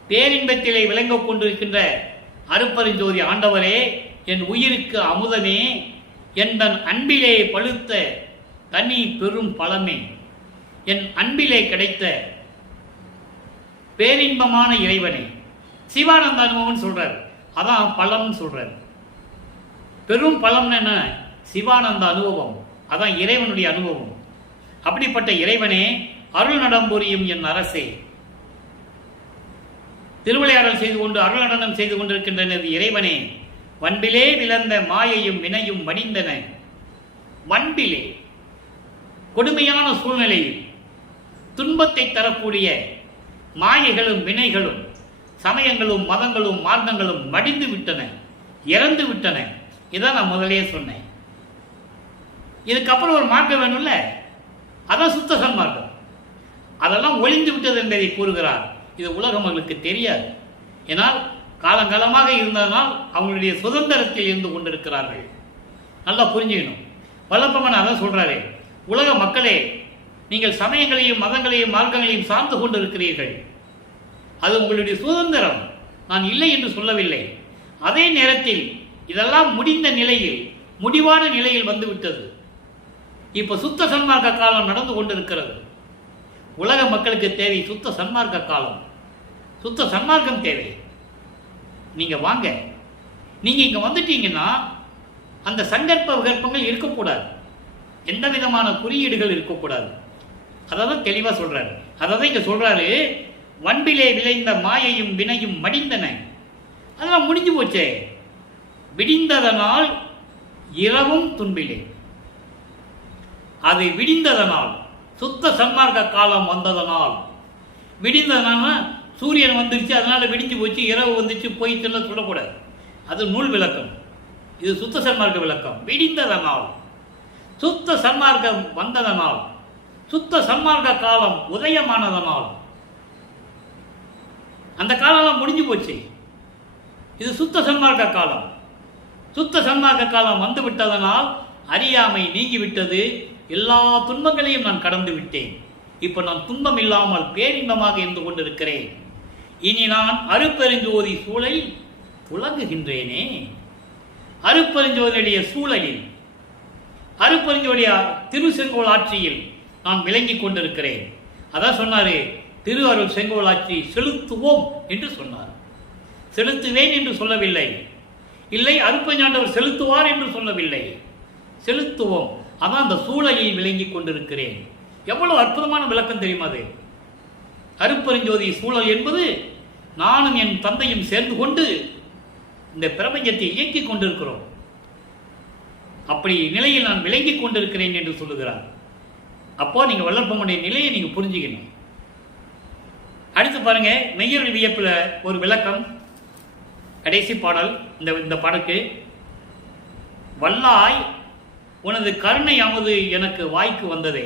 பேரின்பத்திலே விளங்கிக் கொண்டிருக்கின்ற அருட்பெருஞ்சோதி ஆண்டவரே, என் உயிருக்கு அமுதமே, என் அன்பிலே பழுத்த தனி பெரும் பழமே, என் அன்பிலே கிடைத்த பேரின்பமான இறைவனே. சிவானந்த அனுபவம்னு சொல்றார், அதான் பழம்னு சொல்றார். பெரும் பழம்னு என்ன? சிவானந்த அனுபவம், அதான் இறைவனுடைய அனுபவம். அப்படிப்பட்ட இறைவனே, அருள் நடம்புரியும் என் அரசே, திருவிளையாடல் செய்து கொண்டு அருள் நடனம் செய்து கொண்டிருக்கின்றனர் இறைவனே, வன்பிலே விளந்த மாயையும் வினையும் மடிந்தன. வன்பிலே கொடுமையான சூழ்நிலையில் துன்பத்தை தரக்கூடிய மாயைகளும் வினைகளும் சமயங்களும் மதங்களும் மார்க்கங்களும் மடிந்து விட்டன, இறந்து விட்டன. இதான் நான் முதலே சொன்னேன். இதுக்கப்புறம் ஒரு மார்க்கம் வேணும்ல, அதான் சுத்த சன்மார்க்கம். அதெல்லாம் ஒளிந்து விட்டது என்பதை கூறுகிறார். இது உலக மக்களுக்கு தெரியாது. ஏனால் காலங்காலமாக இருந்ததனால் அவங்களுடைய சுதந்திரத்தில் இருந்து கொண்டிருக்கிறார்கள். நல்லா புரிஞ்சுக்கணும். வல்லப்பமன் அதான் சொல்றாரு, உலக மக்களே, நீங்கள் சமயங்களையும் மதங்களையும் மார்க்கங்களையும் சார்ந்து கொண்டிருக்கிறீர்கள். அது உங்களுடைய சுதந்திரம், நான் இல்லை என்று சொல்லவில்லை. அதே நேரத்தில் இதெல்லாம் முடிந்த நிலையில், முடிவான நிலையில் வந்துவிட்டது. இப்ப சுத்த சன்மார்க்க காலம் நடந்து கொண்டிருக்கிறது. உலக மக்களுக்கு தேவை சுத்த சன்மார்க்க காலம், சுத்த சன்மார்க்கம் தேவை. நீங்க வாங்க, நீங்க இங்க வந்துட்டீங்கன்னா அந்த சங்கற்ப விகற்பங்கள் இருக்கக்கூடாது, எந்த விதமான குறியீடுகள் இருக்கக்கூடாது. அதான் தெளிவா சொல்றாரு. அதான் இங்க சொல்றாரு, வன்பிலே விளைந்த மாயையும் வினையும் மடிந்தன. அதெல்லாம் முடிஞ்சு போச்சே. விடிந்ததனால் இரவும் துன்பிலே, அது விடிந்ததனால், சுத்த சன்மார்க்க காலம் வந்ததனால். விடிந்ததனால சூரியன் வந்துருச்சு, அதனால விடிஞ்சு போச்சு, இரவு வந்துச்சு, போயிட்டுல சொல்லக்கூடாது. அது நூல் விளக்கம், இது சுத்த சன்மார்க்க விளக்கம். விடிந்ததனால், சுத்த சன்மார்க்கம் வந்ததனால், சுத்த சன்மார்க்க காலம் உதயமானதனால். அந்த காலம் முடிஞ்சு போச்சு. இது சுத்த சன்மார்க்க காலம். சுத்த சன்மார்க்க காலம் வந்து விட்டதனால் அறியாமை நீங்கிவிட்டது. எல்லா துன்பங்களையும் நான் கடந்து விட்டேன். இப்ப நான் துன்பம் இல்லாமல் பேரின்பமாக இருந்து கொண்டிருக்கிறேன். இனி நான் அருட்பெருஞ்சோதி சூழலில் புலங்குகின்றேனே. அருட்பெருஞ்சோதியுடைய சூழலில், அருட்பெருஞ்சோதிய திருச்செங்கோல் ஆட்சியில் நான் விளங்கிக் கொண்டிருக்கிறேன். அதான் சொன்னாரு, திரு அருள் செங்கோல் ஆட்சி செலுத்துவோம் என்று சொன்னார். செலுத்துவேன் என்று சொல்லவில்லை. இல்லை, அருட்பெருஞ்சாண்டவர் செலுத்துவார் என்று சொல்லவில்லை. செலுத்துவோம். அதான் அந்த சூழலில் விளங்கிக் கொண்டிருக்கிறேன். எவ்வளவு அற்புதமான விளக்கம் தெரியுமா அது? அருட்பெருஞ்சோதி சூழல் என்பது நானும் என் தந்தையும் சேர்ந்து கொண்டு இந்த பிரபஞ்சத்தை இயக்கிக் கொண்டிருக்கிறோம். அப்படி நிலையில் நான் விளங்கிக் கொண்டிருக்கிறேன் என்று சொல்லுகிறார். அப்போ நீங்க வல்லற்பனுடைய நிலையை நீங்க புரிஞ்சுக்கணும். அடுத்து பாருங்க, மெய்யருள் வியப்புல ஒரு விளக்கம், கடைசி பாடல் இந்த பாடலுக்கு. வல்லாய் உனது கருணை அமுது எனக்கு வாய்க்கு வந்ததே,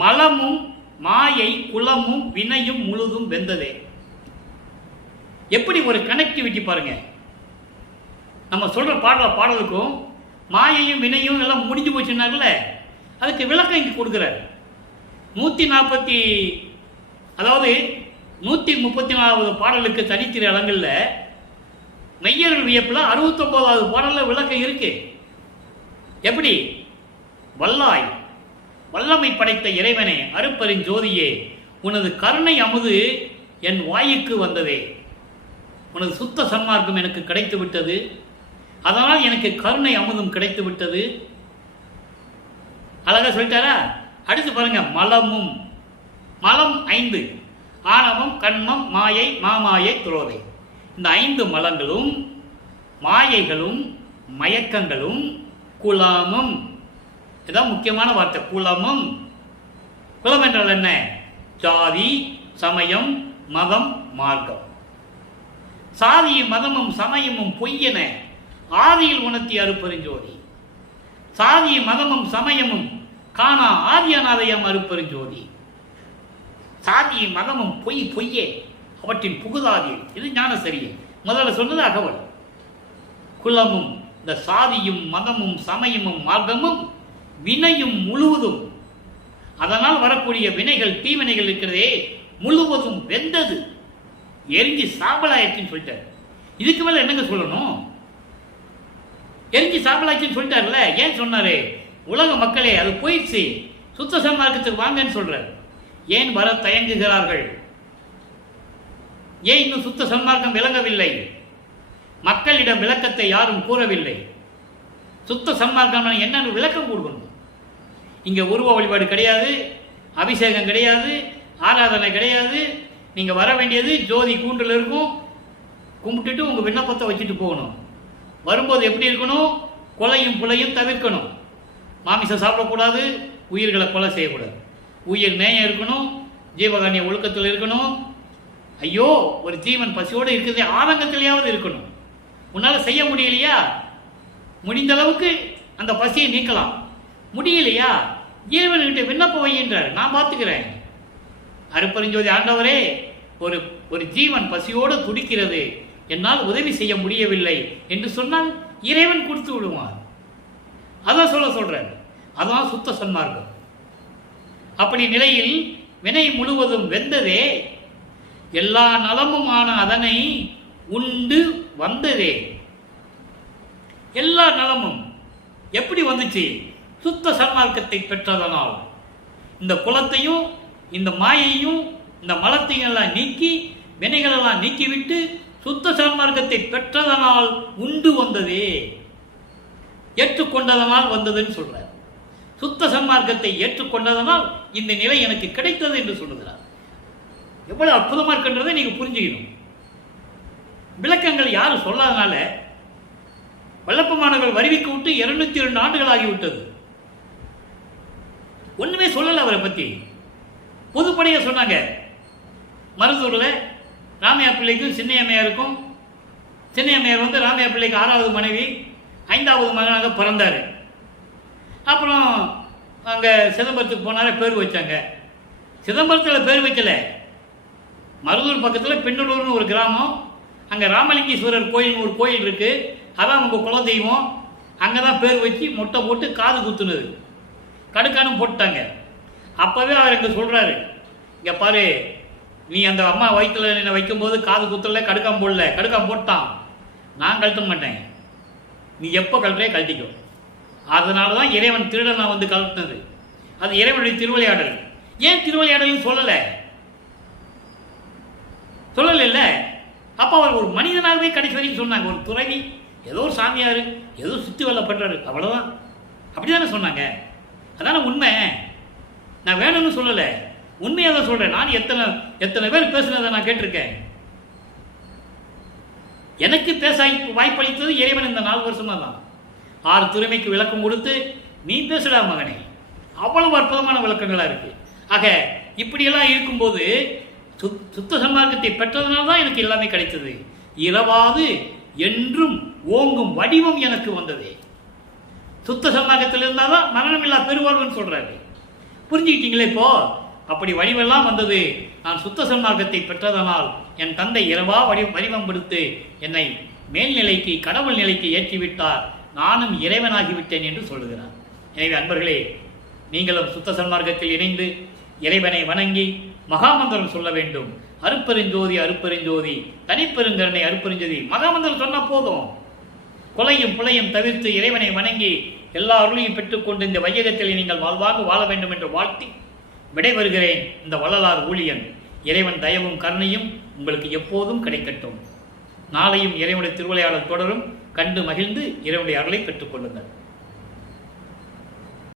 மலமும் மாயை குலமும் வினையும் முழுதும் வெந்ததே. எப்படி ஒரு கனெக்டிவிட்டி பாருங்க. நம்ம சொல்ற பாடலுக்கும் மாயையும் வினையும் எல்லாம் முடிஞ்சு போச்சுன்னாங்கல்ல, அதுக்கு விளக்கம் இங்க கொடுக்கிறார். 134வது பாடலுக்கு தனித்திரு அளங்கள்ல மெய்யருள் வியப்புல 69வது பாடல்ல விளக்கம் இருக்கு. எப்படி? வல்லாய் வல்லமை படைத்த இறைவனே, அருட்பெருஞ்சோதியே, உனது கருணை அமுது என் வாய்க்கு வந்ததே. உனது சுத்த சன்மார்க்கம் எனக்கு கிடைத்து விட்டது, அதனால் எனக்கு கருணை அமுதும் கிடைத்து விட்டது. அழகா சொல்லிட்டாரா? அடுத்து பாருங்க, மலமும், மலம் 5, ஆணவம், கண்மம், மாயை, மாமாயை, துரோதை. இந்த 5 மலங்களும் மாயைகளும் மயக்கங்களும் குலமும், இதான் முக்கியமான வார்த்தை, குலமும். குலம் என்றால் என்ன? ஜாதி, சமயம், மதம், மார்க்கம். சாதியும் மதமும் சமயமும் பொய்யென ஆதியில் உணர்த்தி அருட்பெருஞ்சோதி. சாதியும் மதமும் சமயமும் காணா ஆதியநாதயம் அருட்பெருஞ்சோதி. சாதியும் மதமும் பொய்யே, அவற்றின் புகுதாதி. இது ஞான சரியை முதல்ல சொன்னது அகவல். குலமும், இந்த சாதியும் மதமும் சமயமும் மார்க்கமும் வினையும் முழுவதும், அதனால் வரக்கூடிய வினைகள், தீவினைகள் இருக்கிறதே, முழுவதும் வெந்தது, எரிஞ்சு சாம்பலாயிடுச்சுன்னு சொல்லிட்டார். இதுக்கு மேல என்னங்க சொல்லணும்? எரிஞ்சு சாம்பலாயிடுச்சுன்னு சொல்லிட்டார்ல. ஏன் சொன்னாரு? உலக மக்களே, அது போயிடுச்சு, சுத்த சன்மார்க்கத்துக்கு வாங்கன்னு சொல்றார். ஏன் வர தயங்குகிறார்கள்? ஏன் இன்னும் சுத்த சன்மார்க்கம் விளங்கவில்லை? மக்களிடம் விளக்கத்தை யாரும் கூறவில்லை. சுத்த சன்மார்க்கம் என்னன்னு விளக்கம் கொடுக்கணும். இங்க உருவ வழிபாடு கிடையாது, அபிஷேகம் கிடையாது, ஆராதனை கிடையாது. நீங்க வர வேண்டியது ஜோதி கூண்டில் இருக்கும், கும்பிட்டுட்டு உங்க விண்ணப்பத்தை வச்சுட்டு போகணும். வரும்போது எப்படி இருக்கணும்? கொலையும் புலையும் தவிர்க்கணும். மாமிசம் சாப்பிடக்கூடாது, உயிர்களை கொலை செய்யக்கூடாது, உயிர் நேயம் இருக்கணும், ஜீவகானிய ஒழுக்கத்தில் இருக்கணும். ஐயோ, ஒரு ஜீவன் பசியோடு இருக்கிறதே ஆதங்கத்திலேயாவது இருக்கணும். உன்னால செய்ய முடியலையா? முடிந்த அளவுக்கு அந்த பசியை நீக்கலாம். முடியலையா? இறைவன்கிட்ட விண்ணப்பம் வைக்கின்றார், நான் பார்த்துக்கிறேன். அருட்பெருஞ்சோதி ஆண்டவரே, ஒரு ஜீவன் பசியோடு துடிக்கிறது, என்னால் உதவி செய்ய முடியவில்லை என்று சொன்னால் இறைவன் கொடுத்து விடுவார். அதான் சொல்றார். அதான் சுத்த சன்மார்க்கம். அப்படி நிலையில் வினை முழுவதும் வெந்ததே, எல்லா நலமுமான அதனை உண்டு வந்ததே. எல்லா நலமும் எப்படி வந்துச்சு? சுத்த சன்மார்க்கத்தை பெற்றதனால். இந்த குலத்தையும் இந்த மாயையும் இந்த மலத்தையும் எல்லாம் நீக்கி, வினைகளெல்லாம் நீக்கிவிட்டு சுத்த சன்மார்க்கத்தை பெற்றதனால் உண்டு வந்ததே, ஏற்றுக்கொண்டதனால் வந்ததுன்னு சொல்றார். சுத்த சன்மார்க்கத்தை ஏற்றுக்கொண்டதனால் இந்த நிலை எனக்கு கிடைத்தது என்று சொல்லுகிறார். எவ்வளவு அற்புதமா இருக்கின்றதை நீங்க புரிஞ்சுக்கணும். விளக்கங்கள் யாரும் சொல்லாதனால வல்லப்பமானவர்கள் வருவிக்க விட்டு 202 ஆண்டுகள் ஆகிவிட்டது. ஒண்ணுமே சொல்லல அவரை பத்தி. பொதுப்படையா சொன்னாங்க. மருதூர்ல ராமையா பிள்ளைக்கும் சின்னையம்மையாருக்கும், சின்னையம்மையார் வந்து ராமையா பிள்ளைக்கு 6வது மனைவி, 5வது மகனாக பிறந்தாரு. அப்புறம் அங்க சிதம்பரத்துக்கு போனார பேர் வச்சாங்க. சிதம்பரத்தில் பேர் வைக்கல, மருதூர் பக்கத்தில் பின்னலூர்னு ஒரு கிராமம், அங்கே ராமலிங்கேஸ்வரர் கோயில் ஒரு கோயில் இருக்கு, அதான் உங்க குலதெய்வம். அங்கே தான் பேர் வச்சு மொட்டை போட்டு காது குத்துனது, கடுக்கானும் போட்டாங்க. அப்பவே அவர் இங்கே சொல்றாரு, இங்க பாரு, நீ அந்த அம்மா வயிற்றுல என்னை வைக்கும்போது காது குத்தல, கடுக்காம போடல, கடுக்காம போட்டான், நான் கழட்ட மாட்டேன், நீ எப்போ கழட்டே கழட்டிக்கும். அதனால தான் இறைவன் திருடனா வந்து கழட்டினது. அது இறைவனுடைய திருவிளையாடல். ஏன் திருவிளையாடல் சொல்லலை? இல்ல. அப்ப அவர் ஒரு மனிதனாகவே கடைசி வரைக்கும் சொன்னாங்க. ஒரு துறவி, ஏதோ ஒரு சாமியாரு, ஏதோ சுத்தி வெல்ல பண்றாரு, அவ்வளவுதான். அப்படிதானே சொன்னாங்க. அதான உண்மை. நான் வேணும்னு சொல்லல, உண்மையை தான் சொல்றேன். நான் எத்தனை பேர் பேசுனதை நான் கேட்டிருக்கேன். எனக்கு பேச வாய்ப்பளித்தது இறைவன் இந்த 4 வருஷமா தான். 6 திறமைக்கு விளக்கம் கொடுத்து நீ பேசுடா மகனே, அவ்வளவு அற்புதமான விளக்கங்களாக இருக்கு. ஆக இப்படியெல்லாம் இருக்கும்போது சுத்த சன்மார்க்கத்தை பெற்றதுனால தான் எனக்கு எல்லாமே கிடைத்தது. இரவாது என்றும் ஓங்கும் வடிவம் எனக்கு வந்தது. சுத்த சன்மார்க்கத்தில் இருந்தால் தான் மரணமில்லா பெருவாழ்வுன்னு சொல்றாரு. புரிஞ்சுக்கிட்டீங்களே இப்போ? அப்படி வடிவெல்லாம் வந்தது நான் சுத்த சன்மார்க்கத்தை பெற்றதனால். என் தந்தை இரவா வடிவம் கொடுத்து என்னை மேல்நிலைக்கு, கடவுள் நிலைக்கு ஏற்றிவிட்டார். நானும் இறைவனாகிவிட்டேன் என்று சொல்லுகிறார். எனவே அன்பர்களே, நீங்களும் சுத்த சன்மார்க்கத்தில் இணைந்து இறைவனை வணங்கி மகாமந்திரம் சொல்ல வேண்டும். அருப்பெருஞ்சோதி அருப்பெருஞ்சோதி, தனிப்பெருங்கருணை அருப்பெருஞ்சோதி. மகாமந்திரம் சொன்ன போதும். கொலையும் புலையும் தவிர்த்து இறைவனை வணங்கி எல்லா அருளையும் பெற்றுக்கொண்டு இந்த வையகத்தில் நீங்கள் வாழ்வாக வாழ வேண்டும் என்று வாழ்த்தி விடைபெறுகிறேன். இந்த வள்ளலார் ஊழியன். இறைவன் தயவும் கருணையும் உங்களுக்கு எப்போதும் கிடைக்கட்டும். நாளையும் இறைவனுடைய திருவிளையாடல் தொடரும். கண்டு மகிழ்ந்து இறைவனுடைய அருளை பெற்றுக் கொள்ளுங்கள்.